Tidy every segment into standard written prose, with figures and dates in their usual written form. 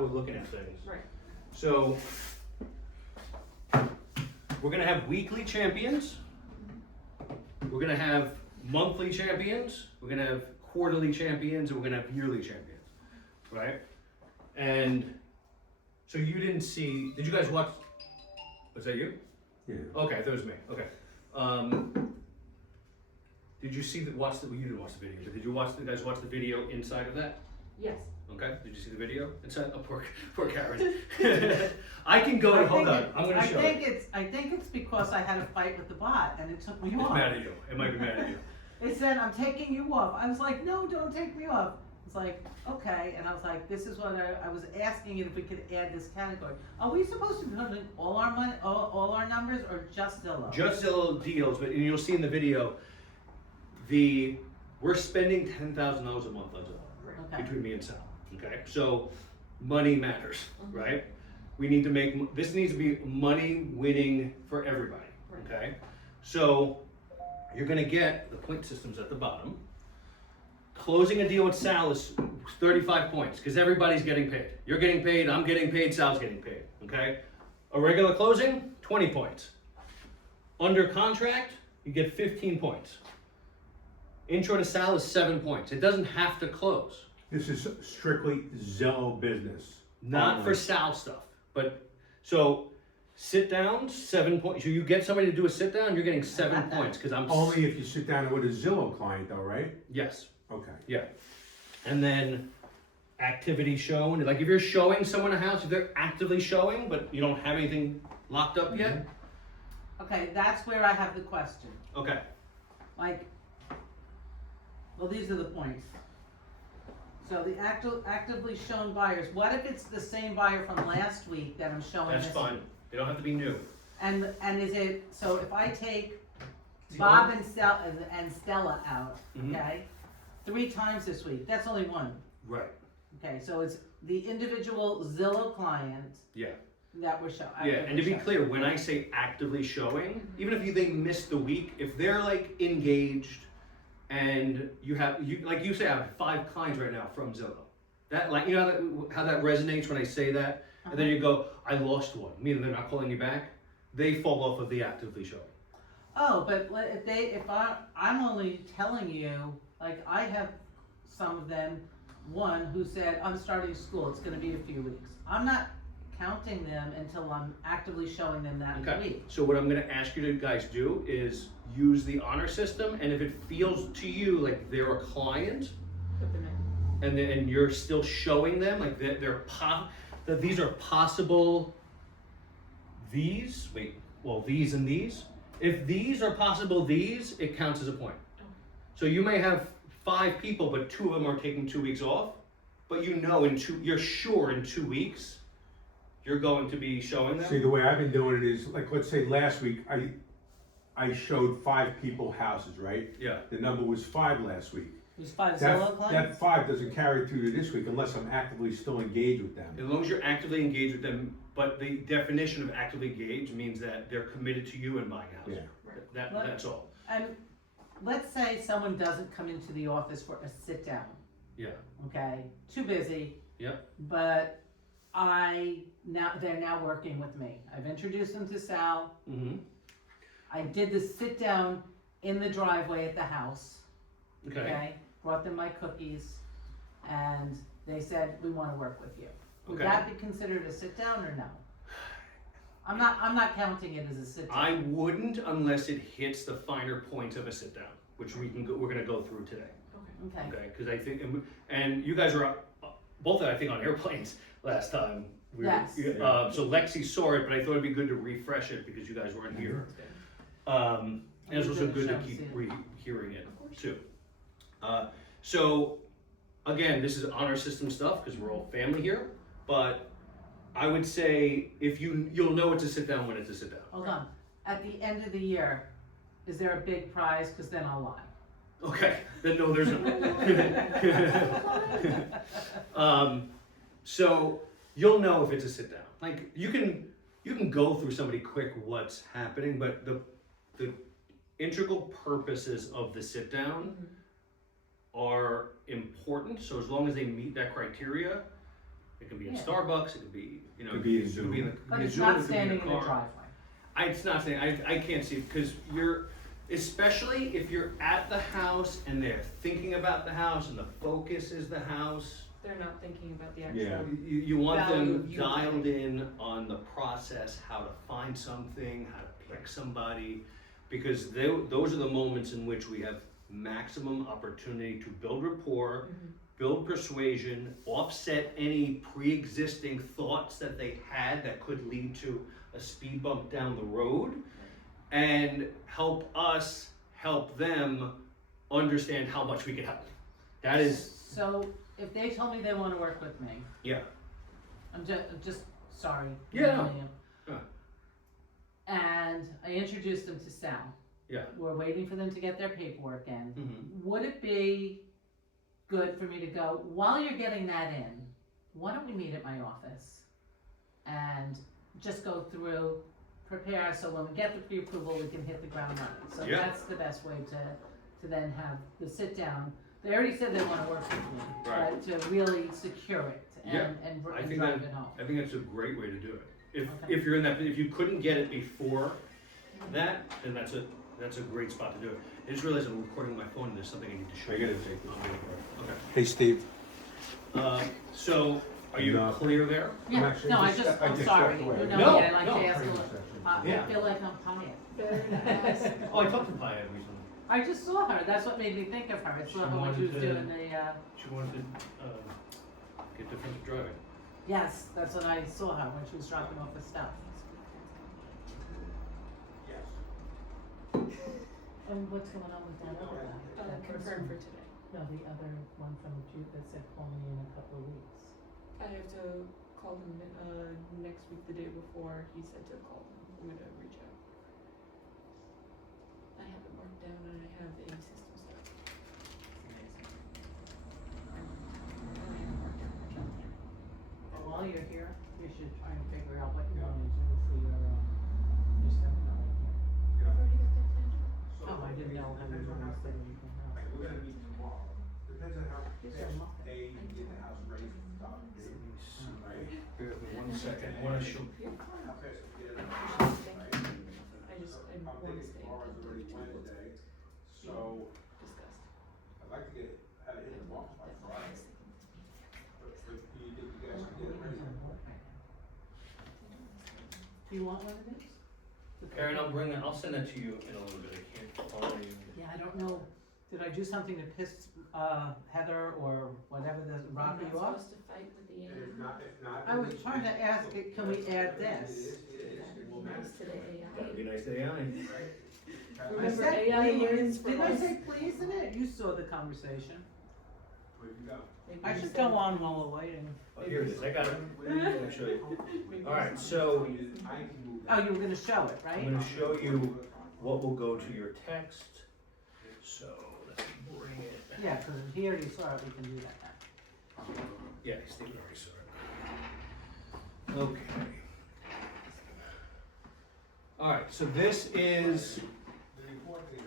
how we're looking at things. Right. So we're gonna have weekly champions. We're gonna have monthly champions. We're gonna have quarterly champions, and we're gonna have yearly champions, right? And so you didn't see? Did you guys watch? Was that you? Yeah. Okay, I thought it was me. Okay. Did you see watch the? Well, you didn't watch the video, but did you guys watch the video inside of that? Yes. Okay. Did you see the video inside? Oh, poor Karen. I can go. Hold on. I'm going to show you. I think it's because I had a fight with the bot and it took me It's off. mad at you. It might be mad at you. It said, I'm taking you off. I was like, no, don't take me off. It's like, okay. And I was like, this is what I was asking it if we could add this category. Are we supposed to be putting all our money, all our numbers, or just Zillow? Just Zillow deals, but and you'll see in the video, we're spending $10,000 a month on Zillow between me and Sal. Okay, so money matters, right? We need to make this needs to be money winning for everybody. Okay, so you're going to get the point systems at the bottom. Closing a deal with Sal is 35 points because everybody's getting paid. You're getting paid, I'm getting paid, Sal's getting paid. Okay, a regular closing, 20 points. Under contract, you get 15 points. Intro to Sal is 7 points. It doesn't have to close. This is strictly Zillow business. Not for Sal stuff, but so sit down, 7 points. So you get somebody to do a sit down, you're getting 7 points because I'm Only if you sit down with a Zillow client though, right? yes, Okay. yeah, and then activity shown. Like if you're showing someone a house, if they're actively showing, but you don't have anything locked up yet. Okay, that's where I have the question. Okay. Like, well, these are the points. So the actively shown buyers, what if it's the same buyer from last week that I'm showing That's this fine. week? They don't have to be new. And is it, so if I take See, Bob and Stella out, Mhm. okay, 3 times this week, that's only one. Right. Okay, so it's the individual Zillow client Yeah. that we're showing. Yeah, and to be clear, when I say actively showing, even if they missed the week, if they're like engaged and you like you say, I have 5 clients right now from Zillow. That like, you know how that resonates when I say that? And then you go, I lost one, meaning they're not calling you back. They fall off of the actively showing. Oh, but if I'm only telling you, like I have some of them, one who said, I'm starting school, it's gonna be a few weeks. I'm not counting them until I'm actively showing them that week. So what I'm gonna ask you to guys do is use the honor system, and if it feels to you like they're a client, Put them in. and then you're still showing them like that these are possible these and these. If these are possible these, it counts as a point. So you may have 5 people, but 2 of them are taking 2 weeks off, but you're sure in 2 weeks you're going to be showing them. See, the way I've been doing it is, like, let's say last week, I showed 5 people houses, right? Yeah. The number was 5 last week. There's 5 Zillow clients? That 5 doesn't carry through to this week unless I'm actively still engaged with them. As long as you're actively engaged with them, but the definition of actively engaged means that they're committed to you and buying houses. Yeah. That's all. And let's say someone doesn't come into the office for a sit down, Yeah. okay? Too busy. Yep. But they're now working with me. I've introduced them to Sal. Mm-hmm. I did the sit down in the driveway at the house. Okay. Brought them my cookies, and they said, we want to work with you. Would Okay. that be considered a sit down or no? I'm not counting it as a sit down. I wouldn't unless it hits the finer points of a sit down, which we're gonna go through today. Okay. Okay, because I think, and you guys were both, I think, on airplanes last time. Yes. So Lexi saw it, but I thought it'd be good to refresh it because you guys weren't here. And it's also good to keep hearing it too. So again, this is honor system stuff because we're all family here, but I would say if you'll know it's a sit down when it's a sit down. Hold on. At the end of the year, is there a big prize? Because then I'll lie. Okay, then no, there's not. So you'll know if it's a sit down. Like you can go through somebody quick what's happening, but the integral purposes of the sit down are important. So as long as they meet that criteria, It can be at Yeah. Starbucks, it could be, you know. Could be in it could be in the- But in it's Zoom, it not could be standing in the car. driveway. It's not saying, I can't see, because especially if you're at the house and they're thinking about the house and the focus is the house, They're not thinking about the actual. Yeah. you want Value them of you dialed in on the process, how to find something, how to pick somebody, because those are the moments in which we have maximum opportunity to build rapport, build persuasion, offset any pre-existing thoughts that they had that could lead to a speed bump down the road, and help us help them understand how much we can help. That is, So if they told me they wanna work with me, yeah, I'm just sorry. Yeah. emailing Yeah. them. And I introduced them to Sal. yeah. We're waiting for them to get their paperwork in. Mhm. Would it be good for me to go, while you're getting that in, why don't we meet at my office? And just go through, prepare, so when we get the pre-approval, we can hit the ground running. So Yeah. that's the best way to then have the sit down. They already said they wanna work with me, Right. but to really secure it Yeah, and I and think drive that- it home. I think that's a great way to do it. Okay. If you're in that, if you couldn't get it before that, then that's a great spot to do it. I just realized I'm recording my phone and there's something I need to show I you. gotta take this. Okay. Hey, Steve. So, are you No. clear there? Yeah, actually no, I'm just sorry, stepped away. you know, No, me, I like no. to ask, I Yeah. feel like I'm tired. Very nice. Oh, I talked to Paya recently. I just saw her, that's what made me think of her, I She saw her when she was wanted to- doing the, She wanted to get defensive driving. yes, that's when I saw her, when she was dropping off the stuff. And what's going on with that other guy? That Confirmed person? for today. No, the other one from Jute that said call me in a couple of weeks. I have to call him, next week, the day before, he said to call him, I'm gonna reach out. I have it marked down and I have the system stuff. And while you're here, you should try and figure out what you want to do for your seminar here. I've already got that planned. Oh, I didn't know how you were gonna say anything else. We're gonna meet tomorrow, depends on how Yes, fast I'm up. they get the house ready for start. Right? Bear with me 1 second, I wanna show. You're How fine. fast we get it. Thank you. I just, I I'm wanna thinking stay tomorrow's until already 2 Wednesday, so discussed. I'd like to get, have it hit the mark by Friday. But do you think you guys can get it ready? Do you want one of these? Karen, I'll send that to you in a little bit, I can't find. Yeah, I don't know, did I do something to piss, Heather or whatever, the rock you off? Supposed to fight with the And AI. if not. I was trying to ask, can we add this? It is, and we'll manage. Nice to the That'd AI. be nice to AI. I Remember, said AI please, learns from didn't I us. say please in it? You saw the conversation. Where'd you go? Maybe I you should said- go on while we're waiting. Oh, here it is, I got it. Let me show you. maybe All right, you so I can move Oh, that. you were gonna show it, I'm right? gonna show you what will go to your text. So, let me bring it. Yeah, cause if he already saw it, we can do that now. Yeah, Steve already saw it. Okay. Alright, so this is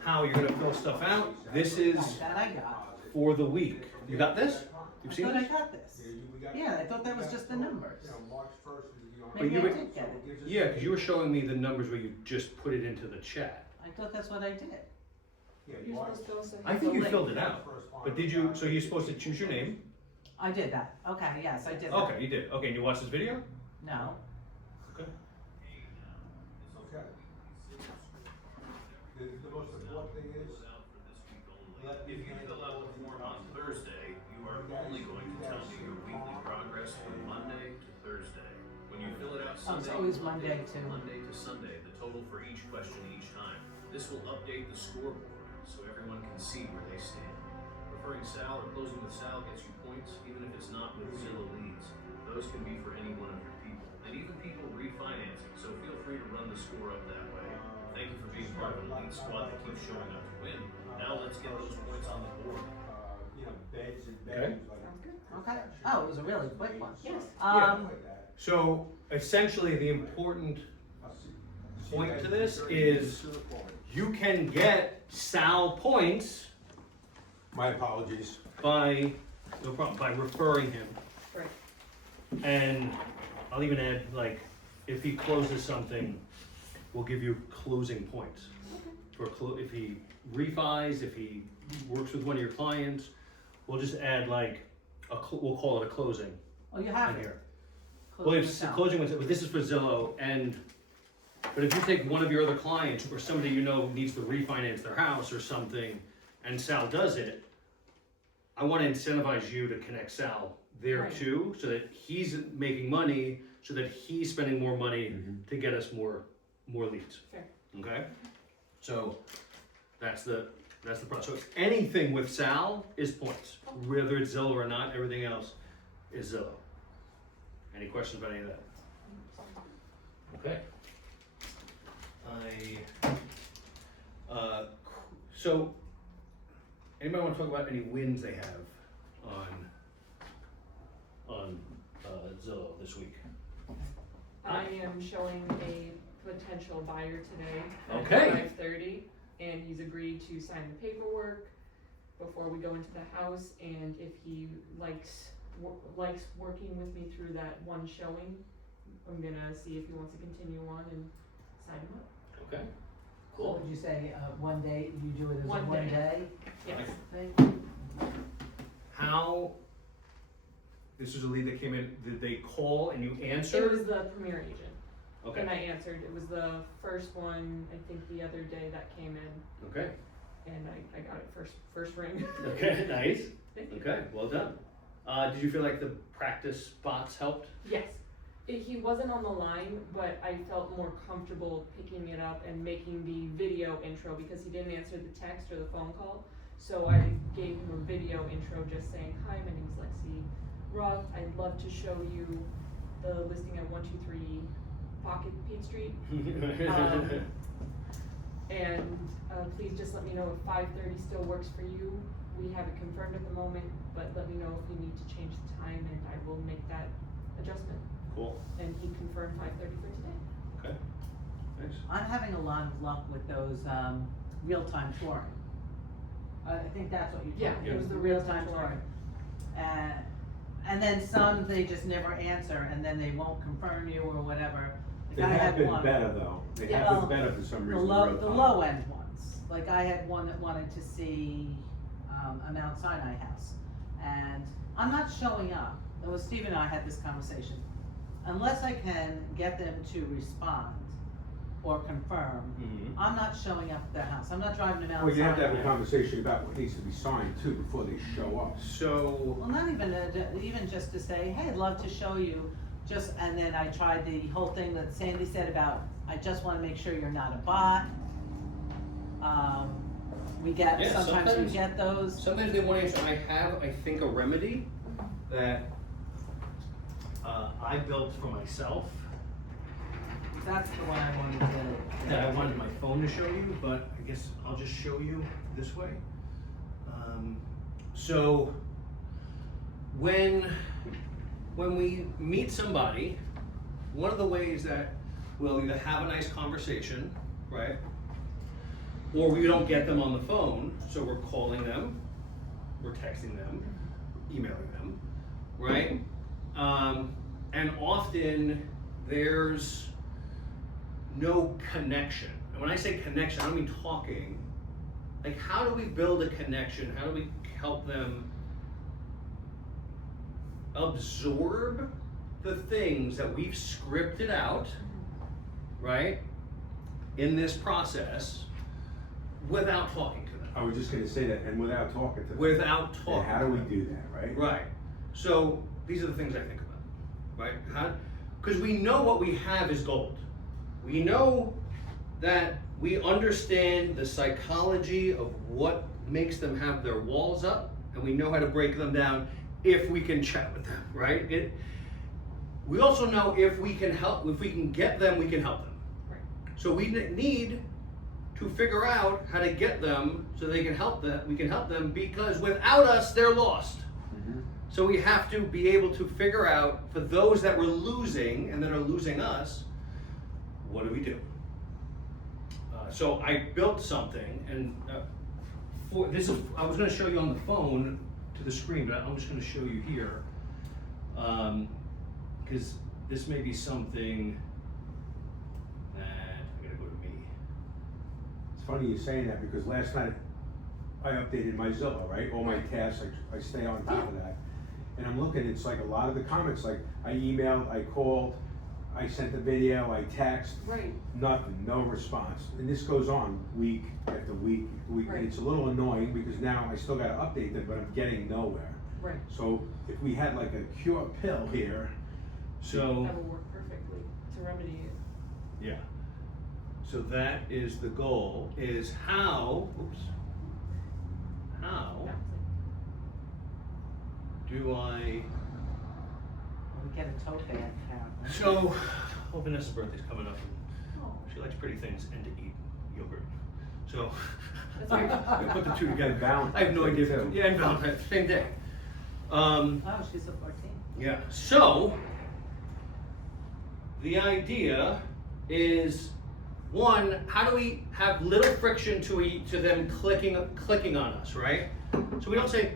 how you're gonna fill stuff out. This is Right, that I got. for the week. You got this? You've I seen thought I this? got this. We got- Yeah, I thought that was just the numbers. You know, March 1st is the. Maybe you I would- did get it. Yeah, because you were showing me the numbers where you just put it into the chat. I thought that's what I did. Yeah, You're March. supposed to also I have think the you link. filled it out. But did you, so you're supposed to choose your name? I did that. Okay, yes, I did that. Okay, you did. Okay, and you watched this video? No. Okay. Okay. The most important thing is. If you fill out the form on Thursday, you are only going to tell me your weekly progress from Monday to Thursday. When you fill it out Oh, it's Sunday, always Monday to- Monday to Sunday, the total for each question each time. This will update the scoreboard so everyone can see where they stand. Referring Sal or closing with Sal gets you points, even if it's not with Zillow leads. Those can be for any one of your people, and even people refinancing, so feel free to run the score up that way. Thank you for being part of an elite squad that keeps showing up to win. Now let's get those points on the board. You know, beds and Okay. beds, like. Sounds good. Okay. Oh, it was a really quick one. Yes. Like that. So essentially, the important point to this is you can get Sal points My apologies. by, no problem, by referring him. Right. And I'll even add, like, if he closes something, we'll give you closing points. For if he refis, if he works with one of your clients, we'll just add like, we'll call it a closing Oh, you have in it. here. Closing Well, it's account. closing, but this is for Zillow, but if you take one of your other clients, or somebody you know needs to refinance their house or something, and Sal does it, I wanna incentivize you to connect Sal there Right. too, so that he's making money, so that he's spending more money to get us more leads. Fair. Okay? So, that's the process. So anything with Sal is points, whether it's Zillow or not, everything else is Zillow. Any questions about any of that? Okay. So, anybody want to talk about any wins they have on Zillow this week? I am showing a potential buyer today Okay. at 5:30, and he's agreed to sign the paperwork before we go into the house, and if he likes working with me through that one showing, I'm gonna see if he wants to continue on and sign him up. Okay. So would you say, one day, you do it as a One one day. day Yes. thing? How, this is a lead that came in, did they call and you It answered? was the Premier agent, and I Okay, answered. It was the first one, I think the other day that came in, okay, and I got it first ring. okay, nice, Thank you. okay, well done. Did you feel like the practice spots helped? Yes. He wasn't on the line, but I felt more comfortable picking it up and making the video intro because he didn't answer the text or the phone call. So I gave him a video intro just saying, "Hi, my name is Lexi Roth. I'd love to show you the listing at 123 Pocket Pete Street. And please just let me know if 5:30 still works for you. We have it confirmed at the moment, but let me know if you need to change the time and I will make that adjustment." Cool, And he confirmed 5:30 for today. okay, thanks. I'm having a lot of luck with those, real-time touring. I think that's what you told me. Yeah, it was the real-time real-time touring. And then some, they just never answer, and then they won't confirm you or whatever. Like They I have had been one. better though, they Yeah. have been better for some The reason. low, real the time. low end ones, like I had one that wanted to see, a Mount Sinai house, and I'm not showing up. It was Steve and I had this conversation. Unless I can get them to respond or confirm, Mhm. I'm not showing up at their house, I'm not driving to Mount Sinai. Well, you have to have a conversation about what needs to be signed too before they show up. So, Well, not even, even just to say, hey, I'd love to show you, just, and then I tried the whole thing that Sandy said about, I just wanna make sure you're not a bot. We get, Yeah, sometimes we sometimes- get those. sometimes they want to answer, I have, I think, a remedy that I built for myself, That's the one I wanted to. that I wanted my phone to show you, but I guess I'll just show you this way. So when we meet somebody, one of the ways that we'll either have a nice conversation, right? Or we don't get them on the phone, so we're calling them, we're texting them, emailing them, right? And often there's no connection. And when I say connection, I don't mean talking. Like, how do we build a connection? How do we help them absorb the things that we've scripted out, right, in this process without talking to them? I was just gonna say that, and without talking to them. Without talking. And how do we to them. do that, right? Right. So these are the things I think about, right? Because we know what we have is gold. We know that we understand the psychology of what makes them have their walls up, and we know how to break them down if we can chat with them, right? We also know if we can help, if we can get them, we can help them. Right. So we need to figure out how to get them so they can help them. We can help them because without us, they're lost. Mhm. So we have to be able to figure out, for those that we're losing and that are losing us, what do we do? So I built something, and for this, I was going to show you on the phone to the screen, but I'm just going to show you here. because this may be something that, I gotta go to me. It's funny you saying that because last night I updated my Zillow, right? All my tasks, I stay on top of that. And I'm looking, it's like a lot of the comments, like I emailed, I called, I sent a video, I text, Right. nothing, no response. And this goes on week after week, and Right. it's a little annoying because now I still gotta update them, but I'm getting nowhere. Right. So if we had like a cure pill here, So, That would work perfectly to remedy it. yeah. So that is the goal, is how do I, We get a tote bag now. so, well, Vanessa's birthday's coming up and she likes pretty things and to eat yogurt. So, That's I right. put the two together. and Valentine's I have no Day idea. too. Yeah, and Valentine's, same day. Oh, she's a 14. Yeah, so the idea is, one, how do we have little friction to them clicking on us, right? So we don't say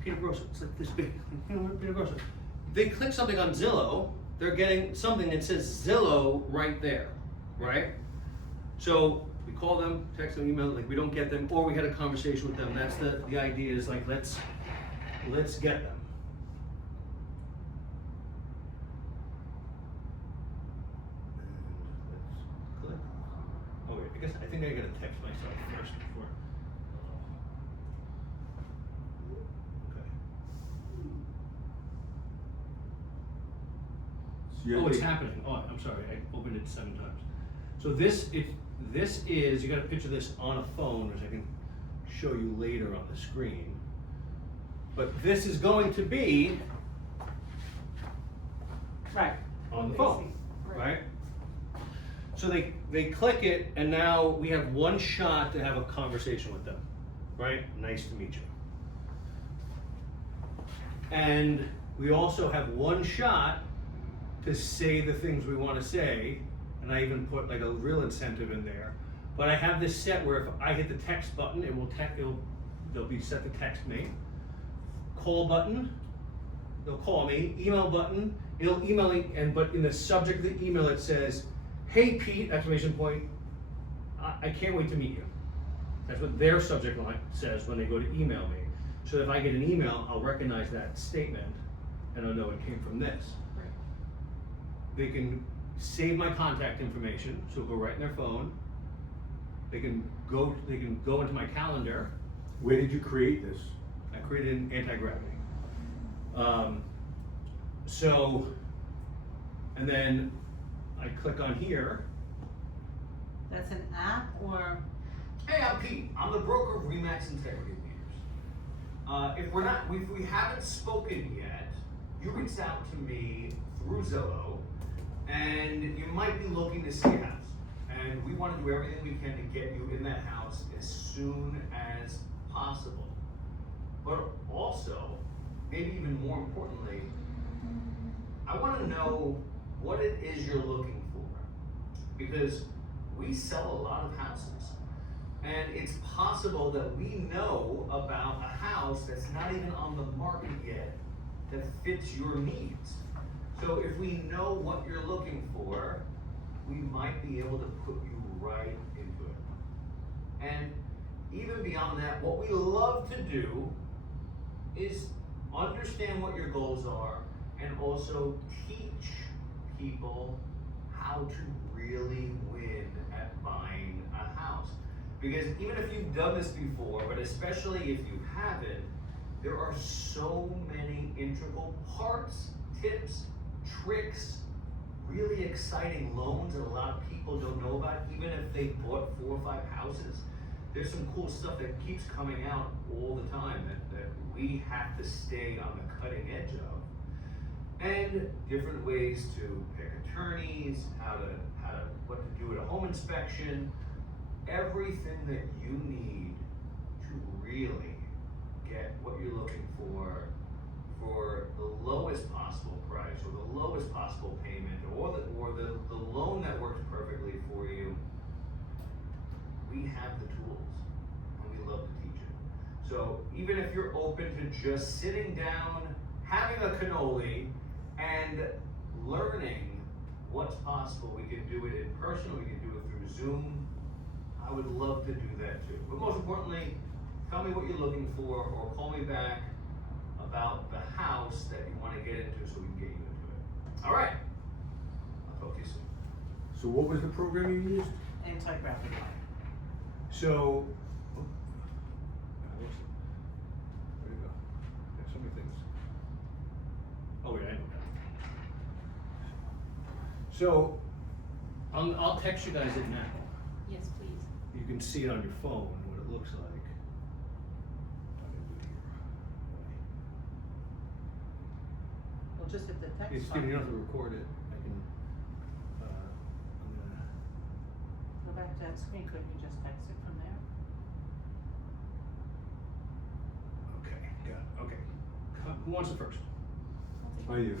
Peter Grosso, it's like this big, Peter Grosso. They click something on Zillow, they're getting something that says Zillow right there, right? So we call them, text them, email, like we don't get them, or we had a conversation with them. That's the idea is like let's get them. And let's click. Oh wait, I think I gotta text myself first before. Okay. So you Oh, it's update- happening. Oh, I'm sorry. I opened it 7 times. So this is, you gotta picture this on a phone, which I can show you later on the screen. But this is going to be Right. on the I phone, see. right? So they click it, and now we have one shot to have a conversation with them, right? Nice to meet you. And we also have one shot to say the things we want to say, and I even put like a real incentive in there. But I have this set where if I hit the text button, they'll be set to text me. Call button, they'll call me. Email button, it'll email me, but in the subject of the email it says, "Hey Pete!" exclamation point. I can't wait to meet you. That's what their subject line says when they go to email me. So if I get an email, I'll recognize that statement, and I'll know it came from this. Right. They can save my contact information, so it'll go right in their phone. They can go into my calendar. Where did you create this? I created an anti-gravity. And then I click on here. That's an app or? Hey, I'm Pete. I'm the broker of Remax Integrity Leaders. If we haven't spoken yet, you reached out to me through Zillow, and you might be looking to see a house. And we want to do everything we can to get you in that house as soon as possible. But also, maybe even more importantly, I want to know what it is you're looking for. Because we sell a lot of houses. And it's possible that we know about a house that's not even on the market yet that fits your needs. So if we know what you're looking for, we might be able to put you right into it. And even beyond that, what we love to do is understand what your goals are and also teach people how to really win at buying a house. Because even if you've done this before, but especially if you haven't, there are so many integral parts, tips, tricks, really exciting loans that a lot of people don't know about, even if they bought 4 or 5 houses. There's some cool stuff that keeps coming out all the time that we have to stay on the cutting edge of. And different ways to pick attorneys, what to do at a home inspection, everything that you need to really get what you're looking for the lowest possible price or the lowest possible payment or the loan that works perfectly for you. We have the tools and we love to teach it. So even if you're open to just sitting down, having a cannoli, and learning what's possible. We can do it in person, we can do it through Zoom. I would love to do that too. But most importantly, tell me what you're looking for or call me back about the house that you want to get into so we can get you into it. All right. I'll talk to you soon. So what was the program you used? Anti-gravity line. So, where you go? There's so many things. Oh wait, I know that. So, I'll text you guys it now. Yes, please. You can see it on your phone, what it looks like. Well, just hit the text It's, you button. don't have to record it. I can, I'm gonna, Go back to that screen, couldn't you just text it from there? okay, got it, okay. Who wants the first? Are you?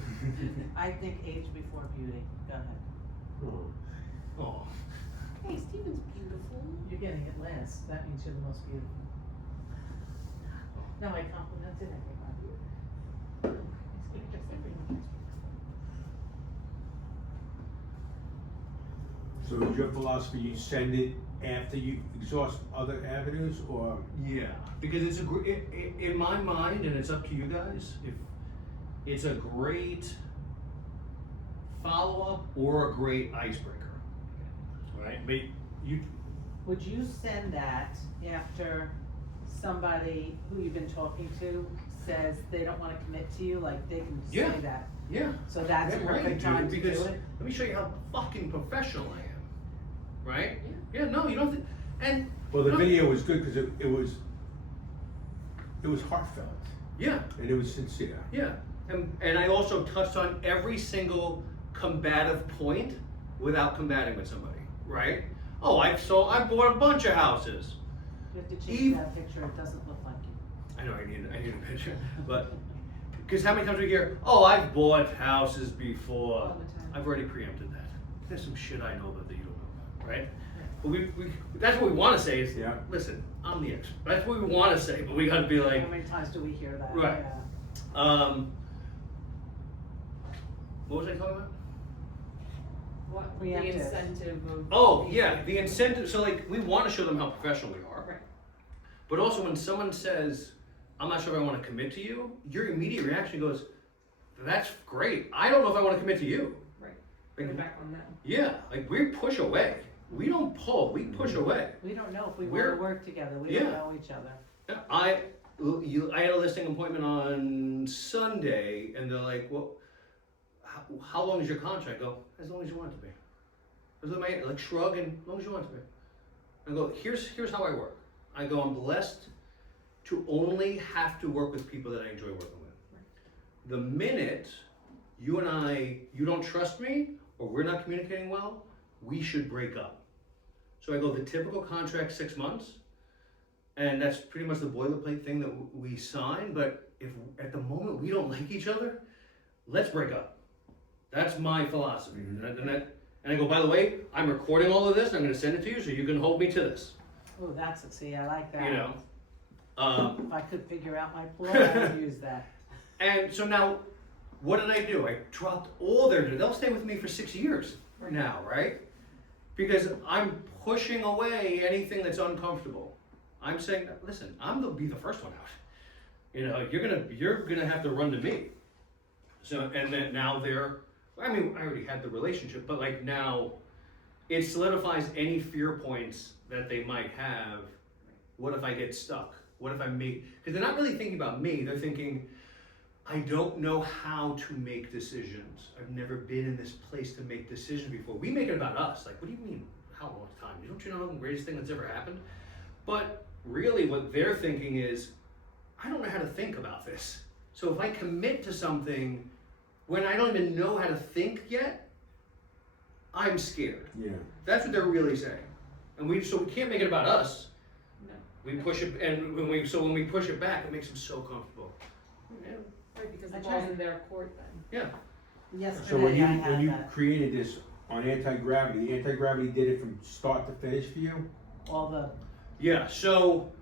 I think age before beauty, go ahead. Oh. Oh, Hey, Steven's beautiful. You're getting it last, that means you're the most beautiful. No, I complimented everybody. So is your philosophy, you send it after you exhaust other avenues, or? yeah, because it's in my mind, and it's up to you guys, if it's a great follow-up or a great icebreaker, right? But you, Would you send that after somebody who you've been talking to says they don't wanna commit to you, like they can Yeah. say that? yeah. So that's a Yeah, right, perfect dude, time to do because it? let me show you how fucking professional I am, right? Yeah, no, you don't have to, and. Well, the no, video was good because it was heartfelt, Yeah, and it was sincere. yeah, and I also touched on every single combative point without combating with somebody, right? Oh, I bought a bunch of houses. You have to Eve- change that picture, it doesn't look like you. I know I need a picture, but because how many times we hear, oh, I've bought houses before. All the time. I've already preempted that. There's some shit I know about that you don't know about, right? But we that's what we want to say is, Yeah. listen, I'm the expert. That's what we want to say, but we got to be like, How many times do we hear that? Right. Yeah. what was I talking about? What, the Preemptive. incentive of. Oh, yeah, the incentive, so like, we want to show them how professional we are. Right. But also when someone says, I'm not sure if I want to commit to you, your immediate reaction goes, that's great. I don't know if I want to commit to you. Right. Bring it back on them. Yeah, like we push away. We don't pull, we push away. We don't know if we We're- wanna work together, we Yeah. don't know each other. I had a listing appointment on Sunday, and they're like, well, how long is your contract? I go, as long as you want it to be. I was like shrug, and as long as you want it to be. I go, here's how I work. I go, I'm blessed to only have to work with people that I enjoy working with. The minute you don't trust me, or we're not communicating well, we should break up. So I go, the typical contract 6 months, and that's pretty much the boilerplate thing that we sign, but if at the moment we don't like each other, let's break up. That's my philosophy. And I go, by the way, I'm recording all of this, and I'm gonna send it to you so you can hold me to this, Oh, that's, see, I like that. you know? If I could figure out my ploy, I would use that. And so now, what did I do? I dropped all they'll stay with me for 6 years now, right? Because I'm pushing away anything that's uncomfortable. I'm saying, listen, I'm gonna be the first one out. You know, you're gonna have to run to me. So, and then now I already had the relationship, but like now, it solidifies any fear points that they might have. What if I get stuck? What if because they're not really thinking about me, they're thinking, I don't know how to make decisions. I've never been in this place to make decisions before. We make it about us. Like, what do you mean, how long time? Don't you know the greatest thing that's ever happened? But really what they're thinking is, I don't know how to think about this. So if I commit to something when I don't even know how to think yet, I'm scared. Yeah. That's what they're really saying. And we can't make it about us. No. We push it, and when we push it back, it makes them so comfortable. Yeah. Right, because I the tried- ball's in their court then. Yeah. So Yesterday when I had you that, created this on anti-gravity did it from start to finish for you? all the, Yeah, so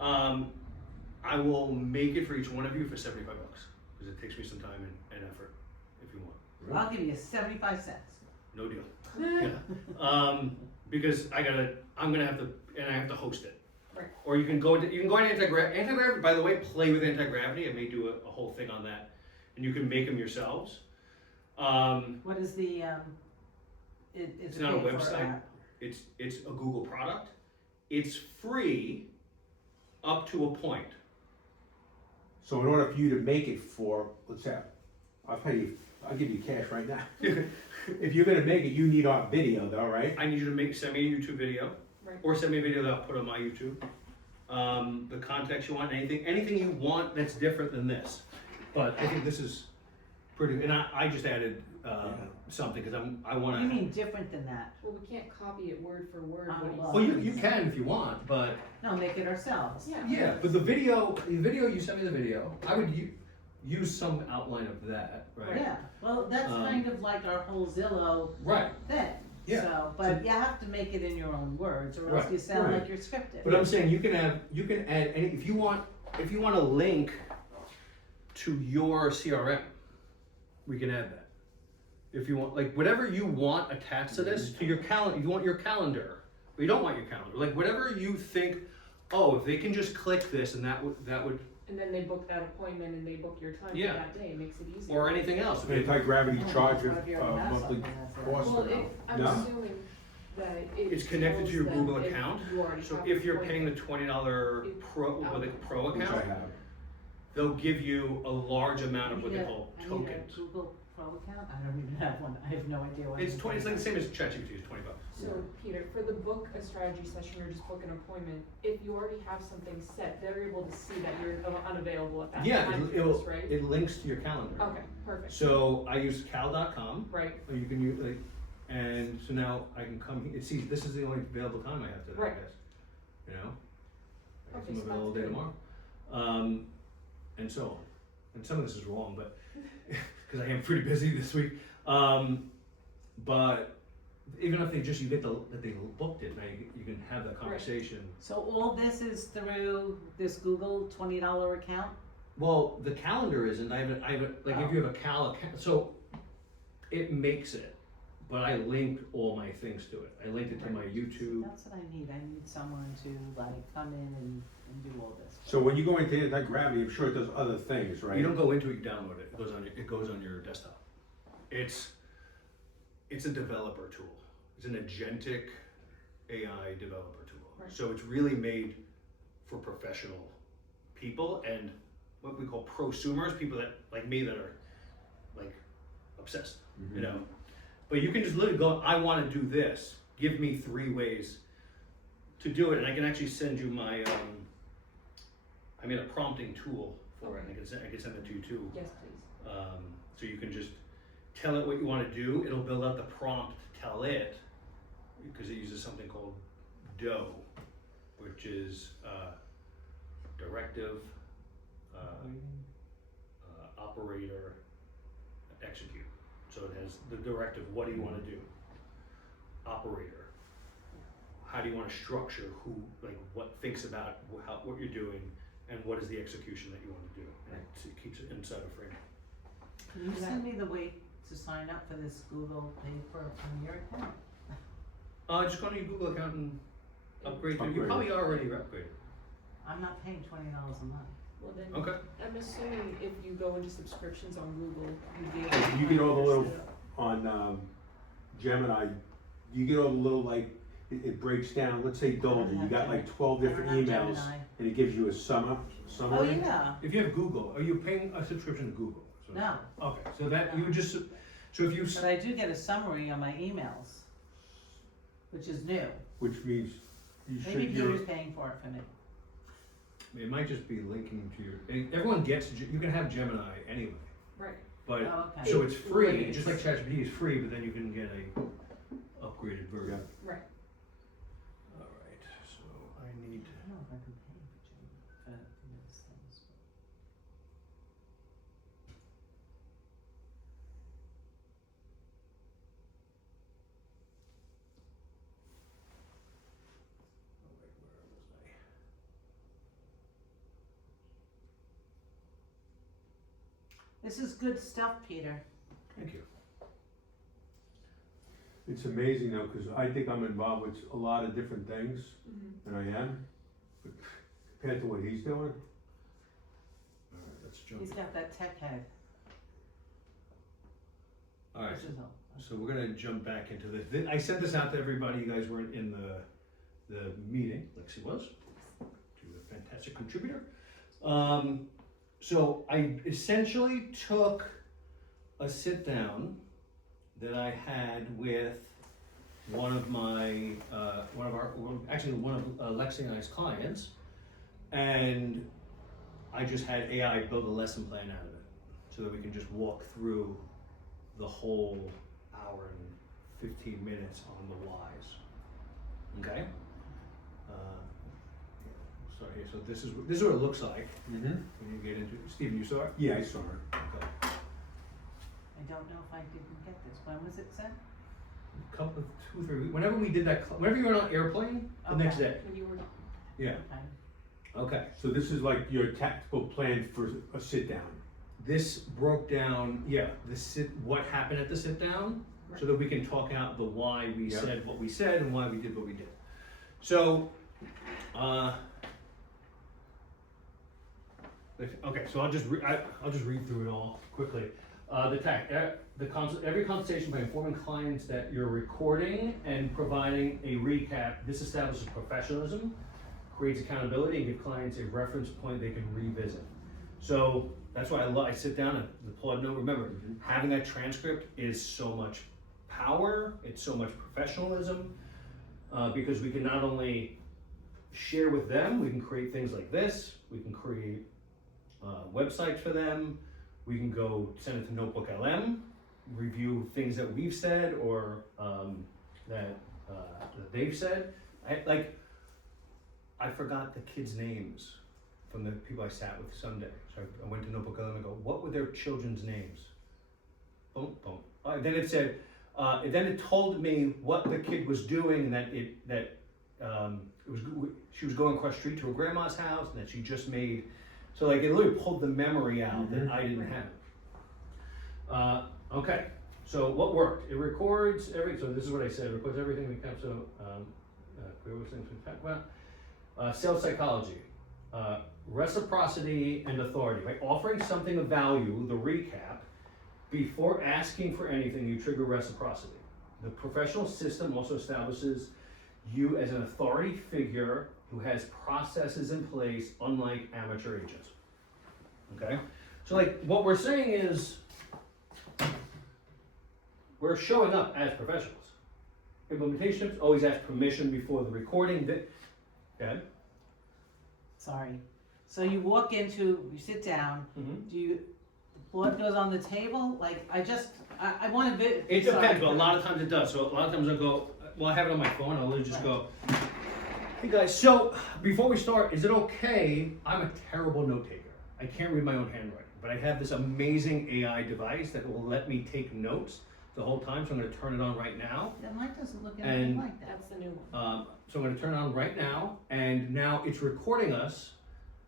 I will make it for each one of you for $75 because it takes me some time and effort if you want. I'll give you 75 cents. No deal. Yeah. Because I'm gonna have to, and I have to host it. Right. Or you can go to anti-gravity, by the way, play with anti-gravity. I may do a whole thing on that. And you can make them yourselves. What is the, It's not a website. It's a Google product. It's free up to a point. So in order for you to make it for, let's say, I'll give you cash right now. If you're gonna make it, you need our video though, right? I need you to send me a YouTube video. Right. Or send me a video that I'll put on my YouTube. The context you want, anything you want that's different than this. But I think this is pretty, and I just added something because I want What to. do you mean different than that? Well, we can't copy it word for word. Oh, what he well. Well, says. you can if you want, but No, make it ourselves. Yeah. yeah, but the video you sent me the video. I would use some outline of that, right? Yeah, well, that's kind of like our whole Zillow Right. thing. Yeah. So, but you have to make it in your own words, or else Right, you sound right. like you're scripted. But I'm saying you can add any if you want a link to your CRM, we can add that. If you want, like whatever you want attached to this, to your calendar, you want your calendar, but you don't want your calendar. Like whatever you think, oh, if they can just click this and that would, And then they book that appointment and they book your time Yeah. for that day. It makes it easier. or anything else. Anti-gravity charge What if you already have monthly something that's there? cost Well, or no? I'm No? assuming that it It's connected to your tells them Google if account. you already So have if an you're paying the appointment. $20 pro Which I account, have. they'll give you a large amount of I what need they a- call I need a tokens. Google Pro account? I don't even have one. I have no idea what. It's like the same as ChatGPT. It's $20. So Peter, for the book a strategy session or just book an appointment, if you already have something set, they're able to see that you're unavailable at that Yeah, time, right? it links to your calendar. Okay, perfect. So I use cal.com. Right, Or you can use like, and so now I can come. It sees this is the only available time I have today. Right. I guess, you know. I Okay, guess I'm so available that's day good. tomorrow, and so on. And some of this is wrong, but because I am pretty busy this week. But even if they just that they booked it, now you can have that conversation. So all this is through this Google $20 account? Well, the calendar isn't. I have like if you have a cal account, so it makes it. But I linked all my things to it. I linked it to my YouTube. That's what I need. I need someone to like come in and do all this. So when you go into anti-gravity, I'm sure it does other things, right? You don't go into it, you download it. It goes on your desktop. It's a developer tool. It's an agentic AI developer tool. Right. So it's really made for professional people and what we call prosumers, people that like me that are like obsessed, Mhm. you know. But you can just literally go, I want to do this. Give me 3 ways to do it, and I can actually send you my. I made a prompting tool for it. And I can send it to you too. yes, please. So you can just tell it what you want to do. It'll build out the prompt to tell it, because it uses something called DOE, which is directive, operator, execute. So it has the directive, what do you want to do? Operator, how do you want to structure what thinks about what you're doing, and what is the execution that you want to do? And it keeps it inside a frame. Can you send me the way to sign up for this Google pay for your account? Just go to your Google account and upgrade. You Upgrade. probably are already upgraded. I'm not paying $20 a month. Well then, Okay. I'm assuming if you go into subscriptions on Google, you'd be able Like, to. you get all the find little- this, On Gemini, you get all the little it breaks down, let's say Dolby, you got like 12 different I don't have emails Gemini. and it gives you a summary. Oh, yeah. If you have Google, are you paying a subscription to Google? So- No, Okay, so that you would just so if you but I do get a summary on my emails, which is new. Which means you Maybe should, Peter's paying for it for me. it might just be linking to your. Everyone gets. You can have Gemini anyway, Right, but Oh, okay. so it's free. Limits. Just like ChatGPT is free, but then you can get a upgraded version. right. All right, so I need. I don't know if I can pay for these things. Oh wait, where was I? This is good stuff, Peter. Thank you. It's amazing though, cause I think I'm involved with a lot of different things Mm-hmm. than I am, but compared to what he's doing. Alright, let's jump. He's got that tech head. Alright, This is all. so we're gonna jump back into this. I sent this out to everybody, you guys weren't in the meeting, Lexi was. She was a fantastic contributor. So I essentially took a sit down that I had with one of Lexi and I's clients, and I just had AI build a lesson plan out of it, so that we can just walk through the whole hour and 15 minutes on the whys. Okay? Sorry, so this is what it looks like. Mm-hmm. When you get into Stephen, you saw it? Yeah, I saw her. Okay. I don't know if I didn't get this. When was it sent? A couple of 2, 3 weeks. Whenever we did that, whenever you were on airplane, the next Okay. day. When you were done. Yeah. Okay. Okay. So this is like your tactical plan for a sit down. This broke down, what happened at the sit down, so that we can talk out the why we Yep. said what we said and why we did what we did. So, okay, so I'll just read through it all quickly. Every consultation by informing clients that you're recording and providing a recap. This establishes professionalism, creates accountability, and gives clients a reference point they can revisit. So that's why I sit down and the plot note. Remember, having that transcript is so much power. It's so much professionalism, because we can not only share with them, we can create things like this. We can create websites for them. We can go send it to Notebook LM, review things that we've said or that they've said. I forgot the kids' names from the people I sat with Sunday. So I went to Notebook LM and go, what were their children's names? Boom, boom. Then it said, then it told me what the kid was doing, and she was going across the street to her grandma's house, and that she just made. So like it literally pulled the memory out that I didn't have. Okay, so what worked? It records so this is what I said, it records everything we kept, so clear things we talked about. Sales psychology, reciprocity and authority. By offering something of value, the recap, before asking for anything, you trigger reciprocity. The professional system also establishes you as an authority figure who has processes in place, unlike amateur agents. Okay? So like what we're saying is we're showing up as professionals. Implementation tips, always ask permission before the recording. Okay? Sorry. So you walk into, you sit down, Mm-hmm. the blood goes on the table? Like, I want to It depends, but a lot of times it does. So a lot of times I'll go, well, I have it on my phone, I'll literally just go, hey guys, so before we start, is it okay? I'm a terrible note taker. I can't read my own handwriting, but I have this amazing AI device that will let me take notes the whole time, so I'm gonna turn it on right now. Yeah, mine doesn't look anything like that. That's the new one. So I'm gonna turn it on right now, and now it's recording us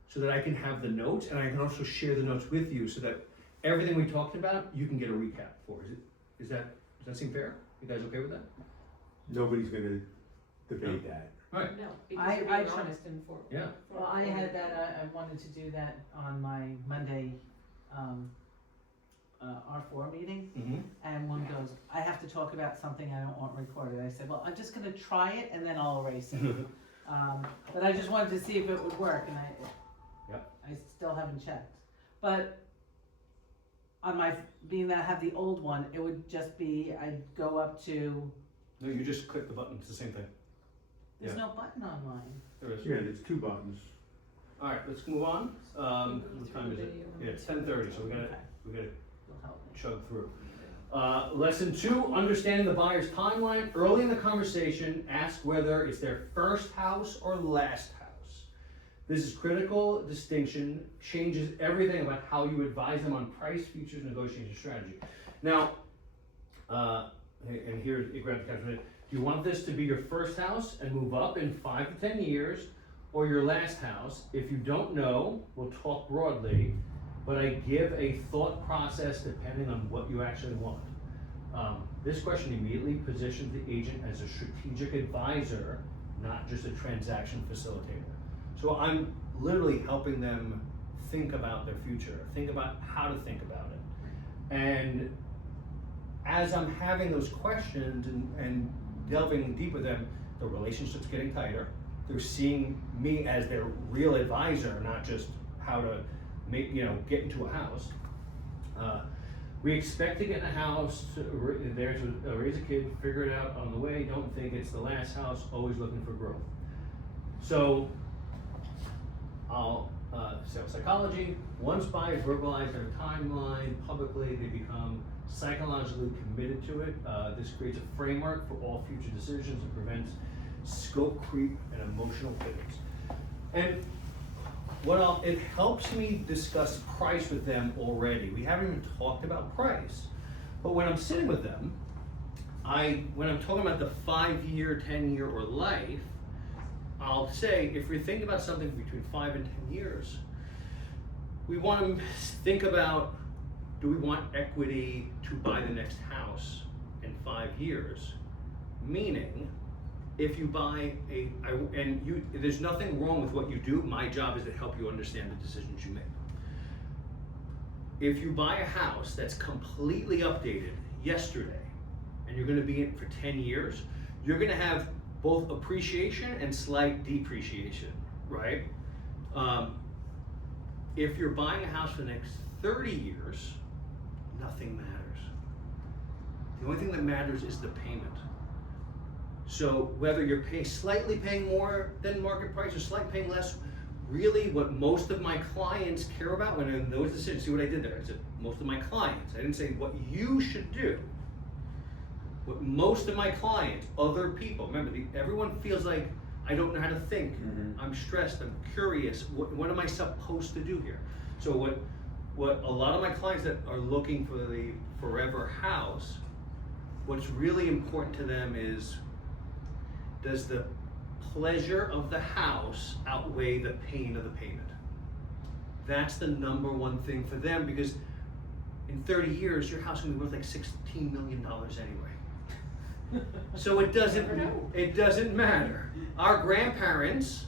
so that I can have the notes, and I can also share the notes with you so that everything we talked about, you can get a recap for. Does that seem fair? You guys okay with that? Nobody's gonna debate that. Right. No, I- because you're I being try- honest and for. Yeah. Well, I had that, I wanted to do that on my Monday, R4 meeting, Mm-hmm. and one goes, I have to talk about something I don't want recorded. I said, well, I'm just gonna try it and then I'll erase it. But I just wanted to see if it would work, and I still haven't checked. But on my, being that I have the old one, it would just be, I'd go up to, No, you just click the button, it's the same thing. there's Yeah. no button on mine. There is. Yeah, there's 2 buttons. All right, let's move on. What time is it? Yeah, it's 10:30, so we gotta Will help me. chug through. Lesson 2, understanding the buyer's timeline. Early in the conversation, ask whether it's their first house or last house. This is critical distinction, changes everything about how you advise them on price, features, negotiation strategy. Now, and here, you grab the calculator. Do you want this to be your first house and move up in 5 to 10 years, or your last house? If you don't know, we'll talk broadly, but I give a thought process depending on what you actually want. This question immediately positions the agent as a strategic advisor, not just a transaction facilitator. So I'm literally helping them think about their future, think about how to think about it. And as I'm having those questions and delving deep with them, the relationship's getting tighter. They're seeing me as their real advisor, not just how to make, get into a house. We expect to get in a house, raise a kid, figure it out on the way, don't think it's the last house, always looking for growth. So, sales psychology, once buyers verbalize their timeline publicly, they become psychologically committed to it. This creates a framework for all future decisions and prevents scope creep and emotional pivots. And it helps me discuss price with them already. We haven't even talked about price, but when I'm sitting with them, when I'm talking about the 5-year, 10-year, or life, I'll say, if you're thinking about something between 5 and 10 years, we want to think about, do we want equity to buy the next house in 5 years? Meaning, if you buy there's nothing wrong with what you do. My job is to help you understand the decisions you make. If you buy a house that's completely updated yesterday, and you're going to be in it for 10 years, you're going to have both appreciation and slight depreciation, right? If you're buying a house for the next 30 years, nothing matters. The only thing that matters is the payment. So whether you're slightly paying more than market price or slightly paying less, really what most of my clients care about when in those decisions, see what I did there? I said most of my clients. I didn't say what you should do. What most of my clients, other people, remember, everyone feels like I don't know how to think. Mm-hmm. I'm stressed, I'm curious. What am I supposed to do here? So what a lot of my clients that are looking for the forever house, what's really important to them is, does the pleasure of the house outweigh the pain of the payment? That's the number one thing for them, because in 30 years, your house is gonna be worth like $16 million anyway. So it doesn't matter. Our grandparents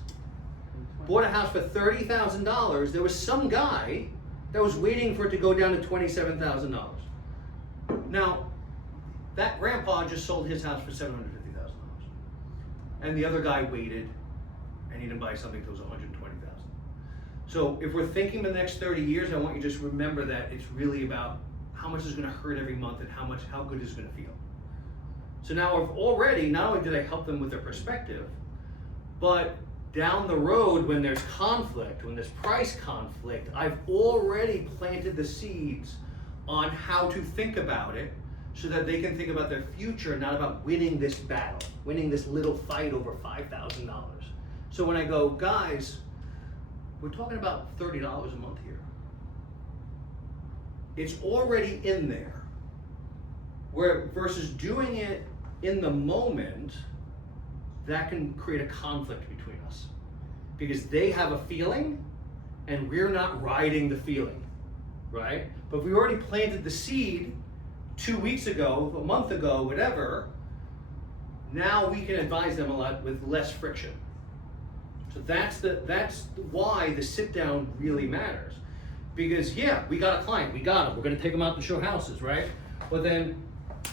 bought a house for $30,000. There was some guy that was waiting for it to go down to $27,000. Now, that grandpa just sold his house for $750,000. And the other guy waited, and he didn't buy something that was $120,000. So if we're thinking the next 30 years, I want you to just remember that it's really about how much is going to hurt every month and how good is going to feel. So now I've already, not only did I help them with their perspective, but down the road when there's conflict, when there's price conflict, I've already planted the seeds on how to think about it, so that they can think about their future, not about winning this battle, winning this little fight over $5,000. So when I go, guys, we're talking about $30 a month here. It's already in there. Where versus doing it in the moment, that can create a conflict between us. Because they have a feeling, and we're not riding the feeling, right? But if we already planted the seed 2 weeks ago, a month ago, whatever, now we can advise them a lot with less friction. So that's why the sit down really matters. Because yeah, we got a client, we got him, we're gonna take them out to show houses, right? But then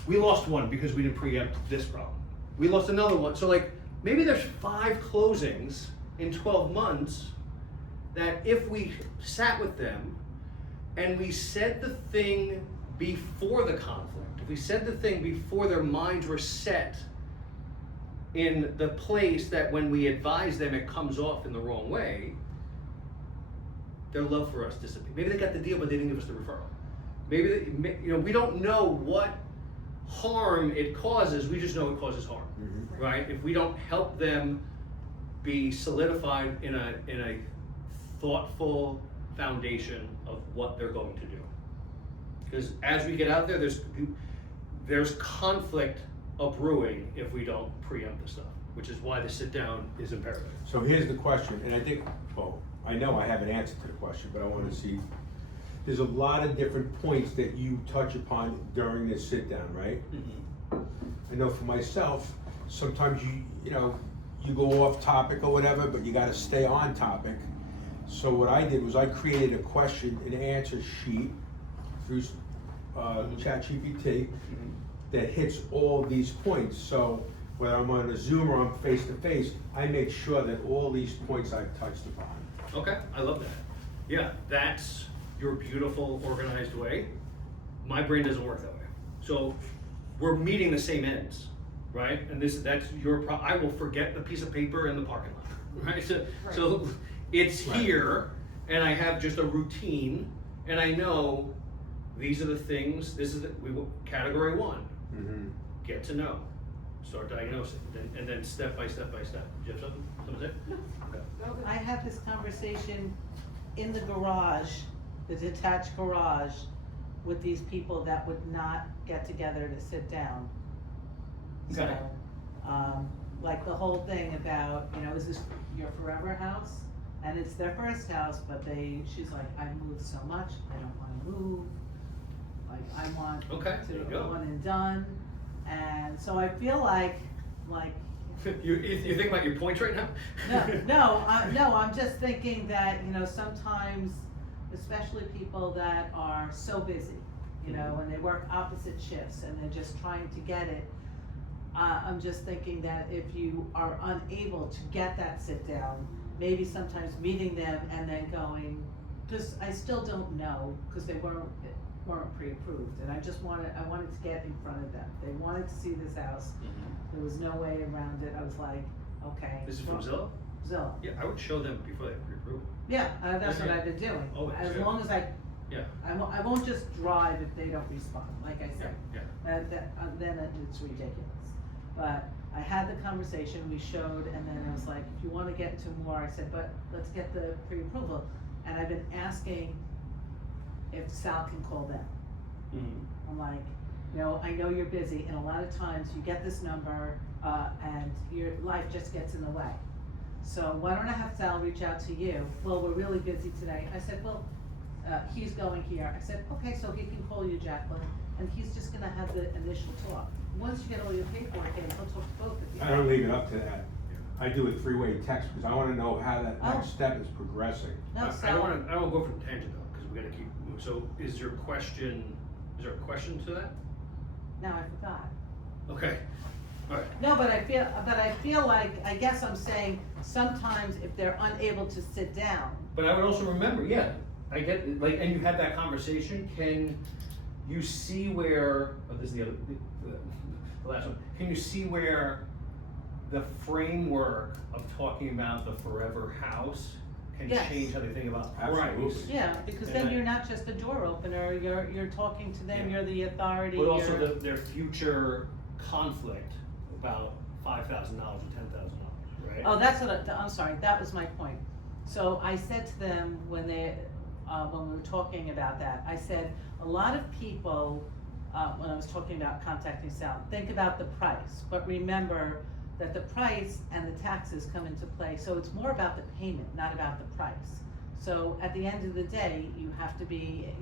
we lost one because we didn't preempt this problem. We lost another one. So like, maybe there's 5 closings in 12 months that if we sat with them and we said the thing before the conflict, if we said the thing before their minds were set in the place that when we advise them it comes off in the wrong way, their love for us dissipates. Maybe they got the deal but they didn't give us the referral. Maybe we don't know what harm it causes, we just know it causes harm, mm-hmm. Right? If we don't help them be solidified in a thoughtful foundation of what they're going to do. Because as we get out there, there's conflict brewing if we don't preempt the stuff, which is why the sit down is imperative. So here's the question, and I think, I know I have an answer to the question, but I want to see there's a lot of different points that you touch upon during this sit down, right? I know for myself, sometimes you know, you go off topic or whatever, but you gotta stay on topic. So what I did was I created a question and answer sheet through ChatGPT that hits all these points. So whether I'm on a Zoom or I'm face to face, I make sure that all these points I've touched upon. Okay, I love that. Yeah, that's your beautiful, organized way. My brain doesn't work that way. So we're meeting the same ends, right? And that's your I will forget the piece of paper in the parking lot, right? So it's here, and I have just a routine, and I know these are the things. This is category 1. Get to know, start diagnosing, and then step by step by step. Do you have something to say? No. Okay. I had this conversation in the garage, the detached garage, with these people that would not get together to sit down. Okay. So, like the whole thing about, you know, is this your forever house? And it's their first house, but she's like, I moved so much, I don't wanna move. Like, I want Okay, there you to go. one and done. And so I feel like, You think about your points right now? no, I'm just thinking that, you know, sometimes, especially people that are so busy, you know, and they work opposite shifts and they're just trying to get it. I'm just thinking that if you are unable to get that sit down, maybe sometimes meeting them and then going, because I still don't know, because they weren't pre-approved, and I wanted to get in front of them. They wanted to see this house. There was no way around it. I was like, okay. This is from Zillow? Zillow. Yeah, I would show them before they pre-approve. Yeah, that's what I've been doing. Always, As yeah. long as I Yeah. I won't just drive if they don't respond, like I said. Yeah. Then it's ridiculous. But I had the conversation, we showed, and then I was like, if you wanna get into more, I said, but let's get the pre-approval. And I've been asking if Sal can call them. I'm like, you know, I know you're busy, and a lot of times you get this number, and your life just gets in the way. So why don't I have Sal reach out to you? Well, we're really busy today. I said, well, he's going here. I said, okay, so he can call you, Jacqueline, and he's just gonna have the initial talk. Once you get all your paperwork in, he'll talk to both of you. I don't leave it up to that. I do a 3-way text because I wanna know how that next step is progressing. No, I so, don't wanna go from tangent though, because we gotta keep moving. So is there a question to that? no, I forgot. Okay, alright. No, but I feel like, I guess I'm saying, sometimes if they're unable to sit down, But I would also remember, yeah, I get, and you had that conversation, can you see where, this is the last one, can you see where the framework of talking about the forever house can Yes. change how they think about Absolutely. price? yeah, because And then then- you're not just a door opener, you're talking to them, Yeah. you're the authority, But also you're- their future conflict about $5,000 or $10,000, right? Oh, that's what I'm sorry, that was my point. So I said to them when we were talking about that, I said, a lot of people, when I was talking about contacting Sal, think about the price, but remember that the price and the taxes come into play, so it's more about the payment, not about the price. So at the end of the day, you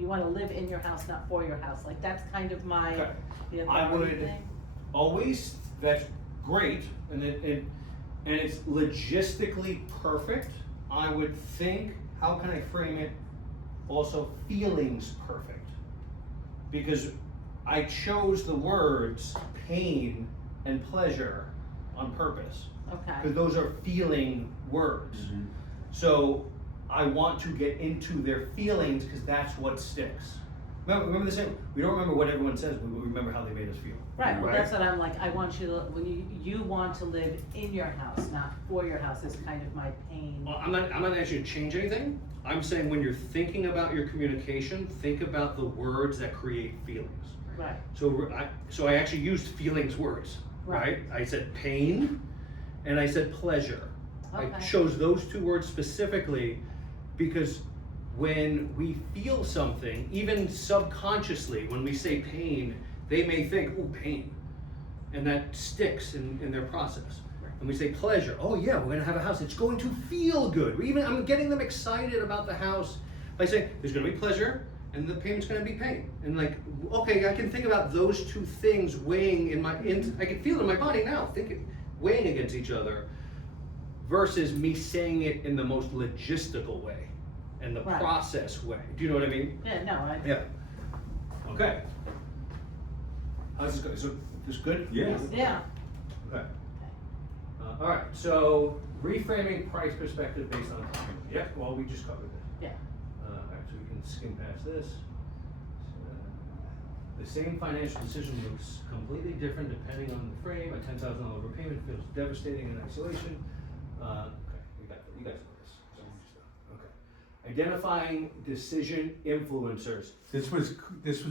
wanna live in your house, not for your house, like that's kind of Okay. the I authority would thing. always, that's great, and it's logistically perfect. I would think, how can I frame it, also feelings perfect? Because I chose the words pain and pleasure on purpose, Okay, because those are feeling words. So I want to get into their feelings, because that's what sticks. Remember the saying, we don't remember what everyone says, we remember how they made us feel. right, well, that's what I'm like, I want you to, when you want to live in your house, not for your house, is kind of my pain. Well, I'm not asking you to change anything. I'm saying when you're thinking about your communication, think about the words that create feelings. Right, So I actually used feelings words, right? I said pain and I said pleasure. I Okay. chose those two words specifically because when we feel something, even subconsciously, when we say pain, they may think, oh, pain. And that sticks in their process. And we say pleasure, oh yeah, we're gonna have a house, it's going to feel good. I'm getting them excited about the house by saying, there's gonna be pleasure, and the payment's gonna be paid. And like, okay, I can think about those two things weighing in my, I can feel it in my body now, weighing against each other, versus me saying it in the most logistical way and the Right. process way. Do you know what I mean? Yeah, no, Yeah. Okay. How's this go? Is this good? Yeah. yeah. Okay. All right, so reframing price perspective based on time. Yep, well, we just covered this. Yeah. All right, so we can skim past this. The same financial decision looks completely different depending on the frame. A $10,000 overpayment feels devastating in isolation. Okay, you guys know this. So we just- Okay. Identifying decision influencers. This was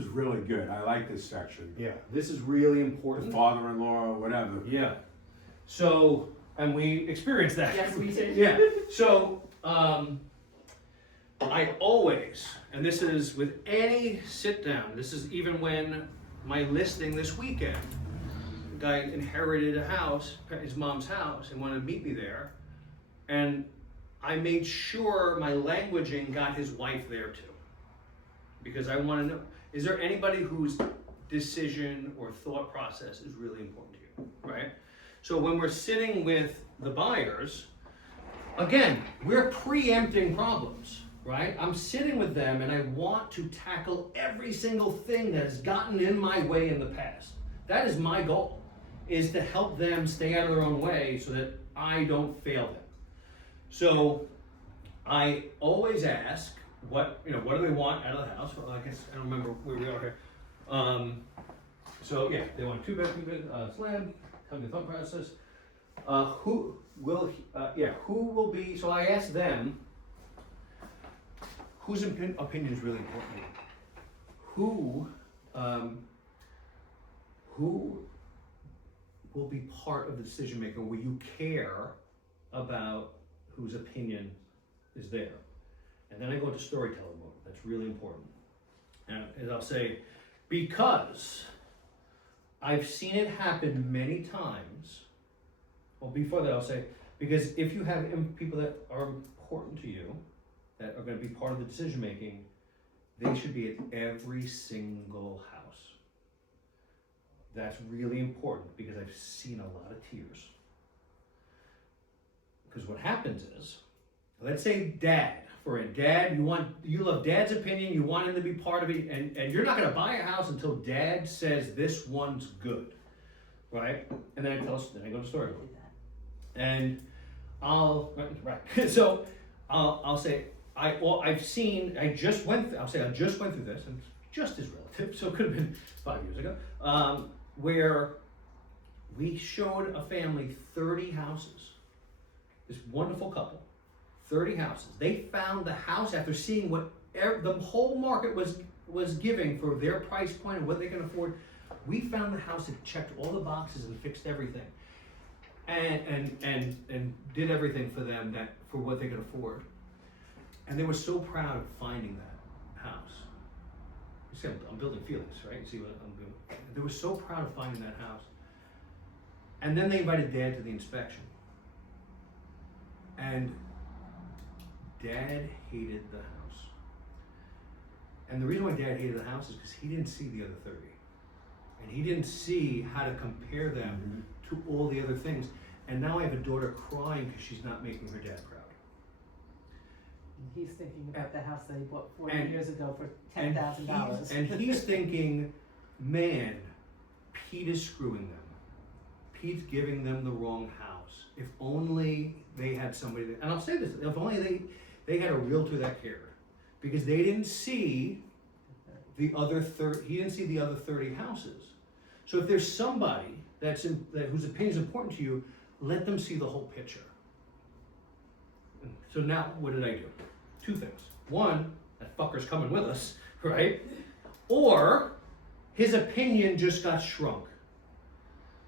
really good. I like this section. Yeah, this is really The important. father-in-law or whatever. Yeah. So, and we experienced that. Yes, we did. Yeah. So, I always, and this is with any sit down, this is even when my listing this weekend, the guy inherited a house, his mom's house, and wanted to meet me there. And I made sure my languaging got his wife there too. Because I want to know, is there anybody whose decision or thought process is really important to you, right? So when we're sitting with the buyers, again, we're preempting problems, right? I'm sitting with them and I want to tackle every single thing that has gotten in my way in the past. That is my goal, is to help them stay out of their own way so that I don't fail them. So I always ask, what do they want out of the house? Well, I guess I don't remember where we are here. So yeah, they want a 2-bed slab. Tell me the thought process. Who will be? So I asked them, whose opinion is really important to you? Who will be part of the decision maker? Will you care about whose opinion is there? And then I go into storyteller mode. That's really important. And I'll say, because I've seen it happen many times. Well, before that, I'll say, because if you have people that are important to you, that are going to be part of the decision making, they should be at every single house. That's really important because I've seen a lot of tears. Because what happens is, let's say dad, you love dad's opinion, you want him to be part of it, and you're not going to buy a house until dad says this one's good, right? And then I go to story mode. And so I'll say, I just went through this, and just as relative, so it could have been 5 years ago, where we showed a family 30 houses, this wonderful couple, 30 houses. They found the house after seeing what the whole market was giving for their price point and what they can afford. We found the house that checked all the boxes and fixed everything, and did everything for them for what they could afford. And they were so proud of finding that house. You see, I'm building feelings, right? You see what I'm doing? They were so proud of finding that house. And then they invited Dad to the inspection. And Dad hated the house. And the reason why Dad hated the house is because he didn't see the other 30. And he didn't see how to compare them to all the other things. And now I have a daughter crying because she's not making her dad proud. He's thinking about the house that he bought 40 And- years ago for $10,000. And he's thinking, man, Pete is screwing them. Pete's giving them the wrong house. If only they had somebody that, and I'll say this, if only they had a realtor that cared. Because they didn't see the other 30, he didn't see the other 30 houses. So if there's somebody whose opinion is important to you, let them see the whole picture. So now, what did I do? 2 things. One, that fucker's coming with us, right? Or his opinion just got shrunk.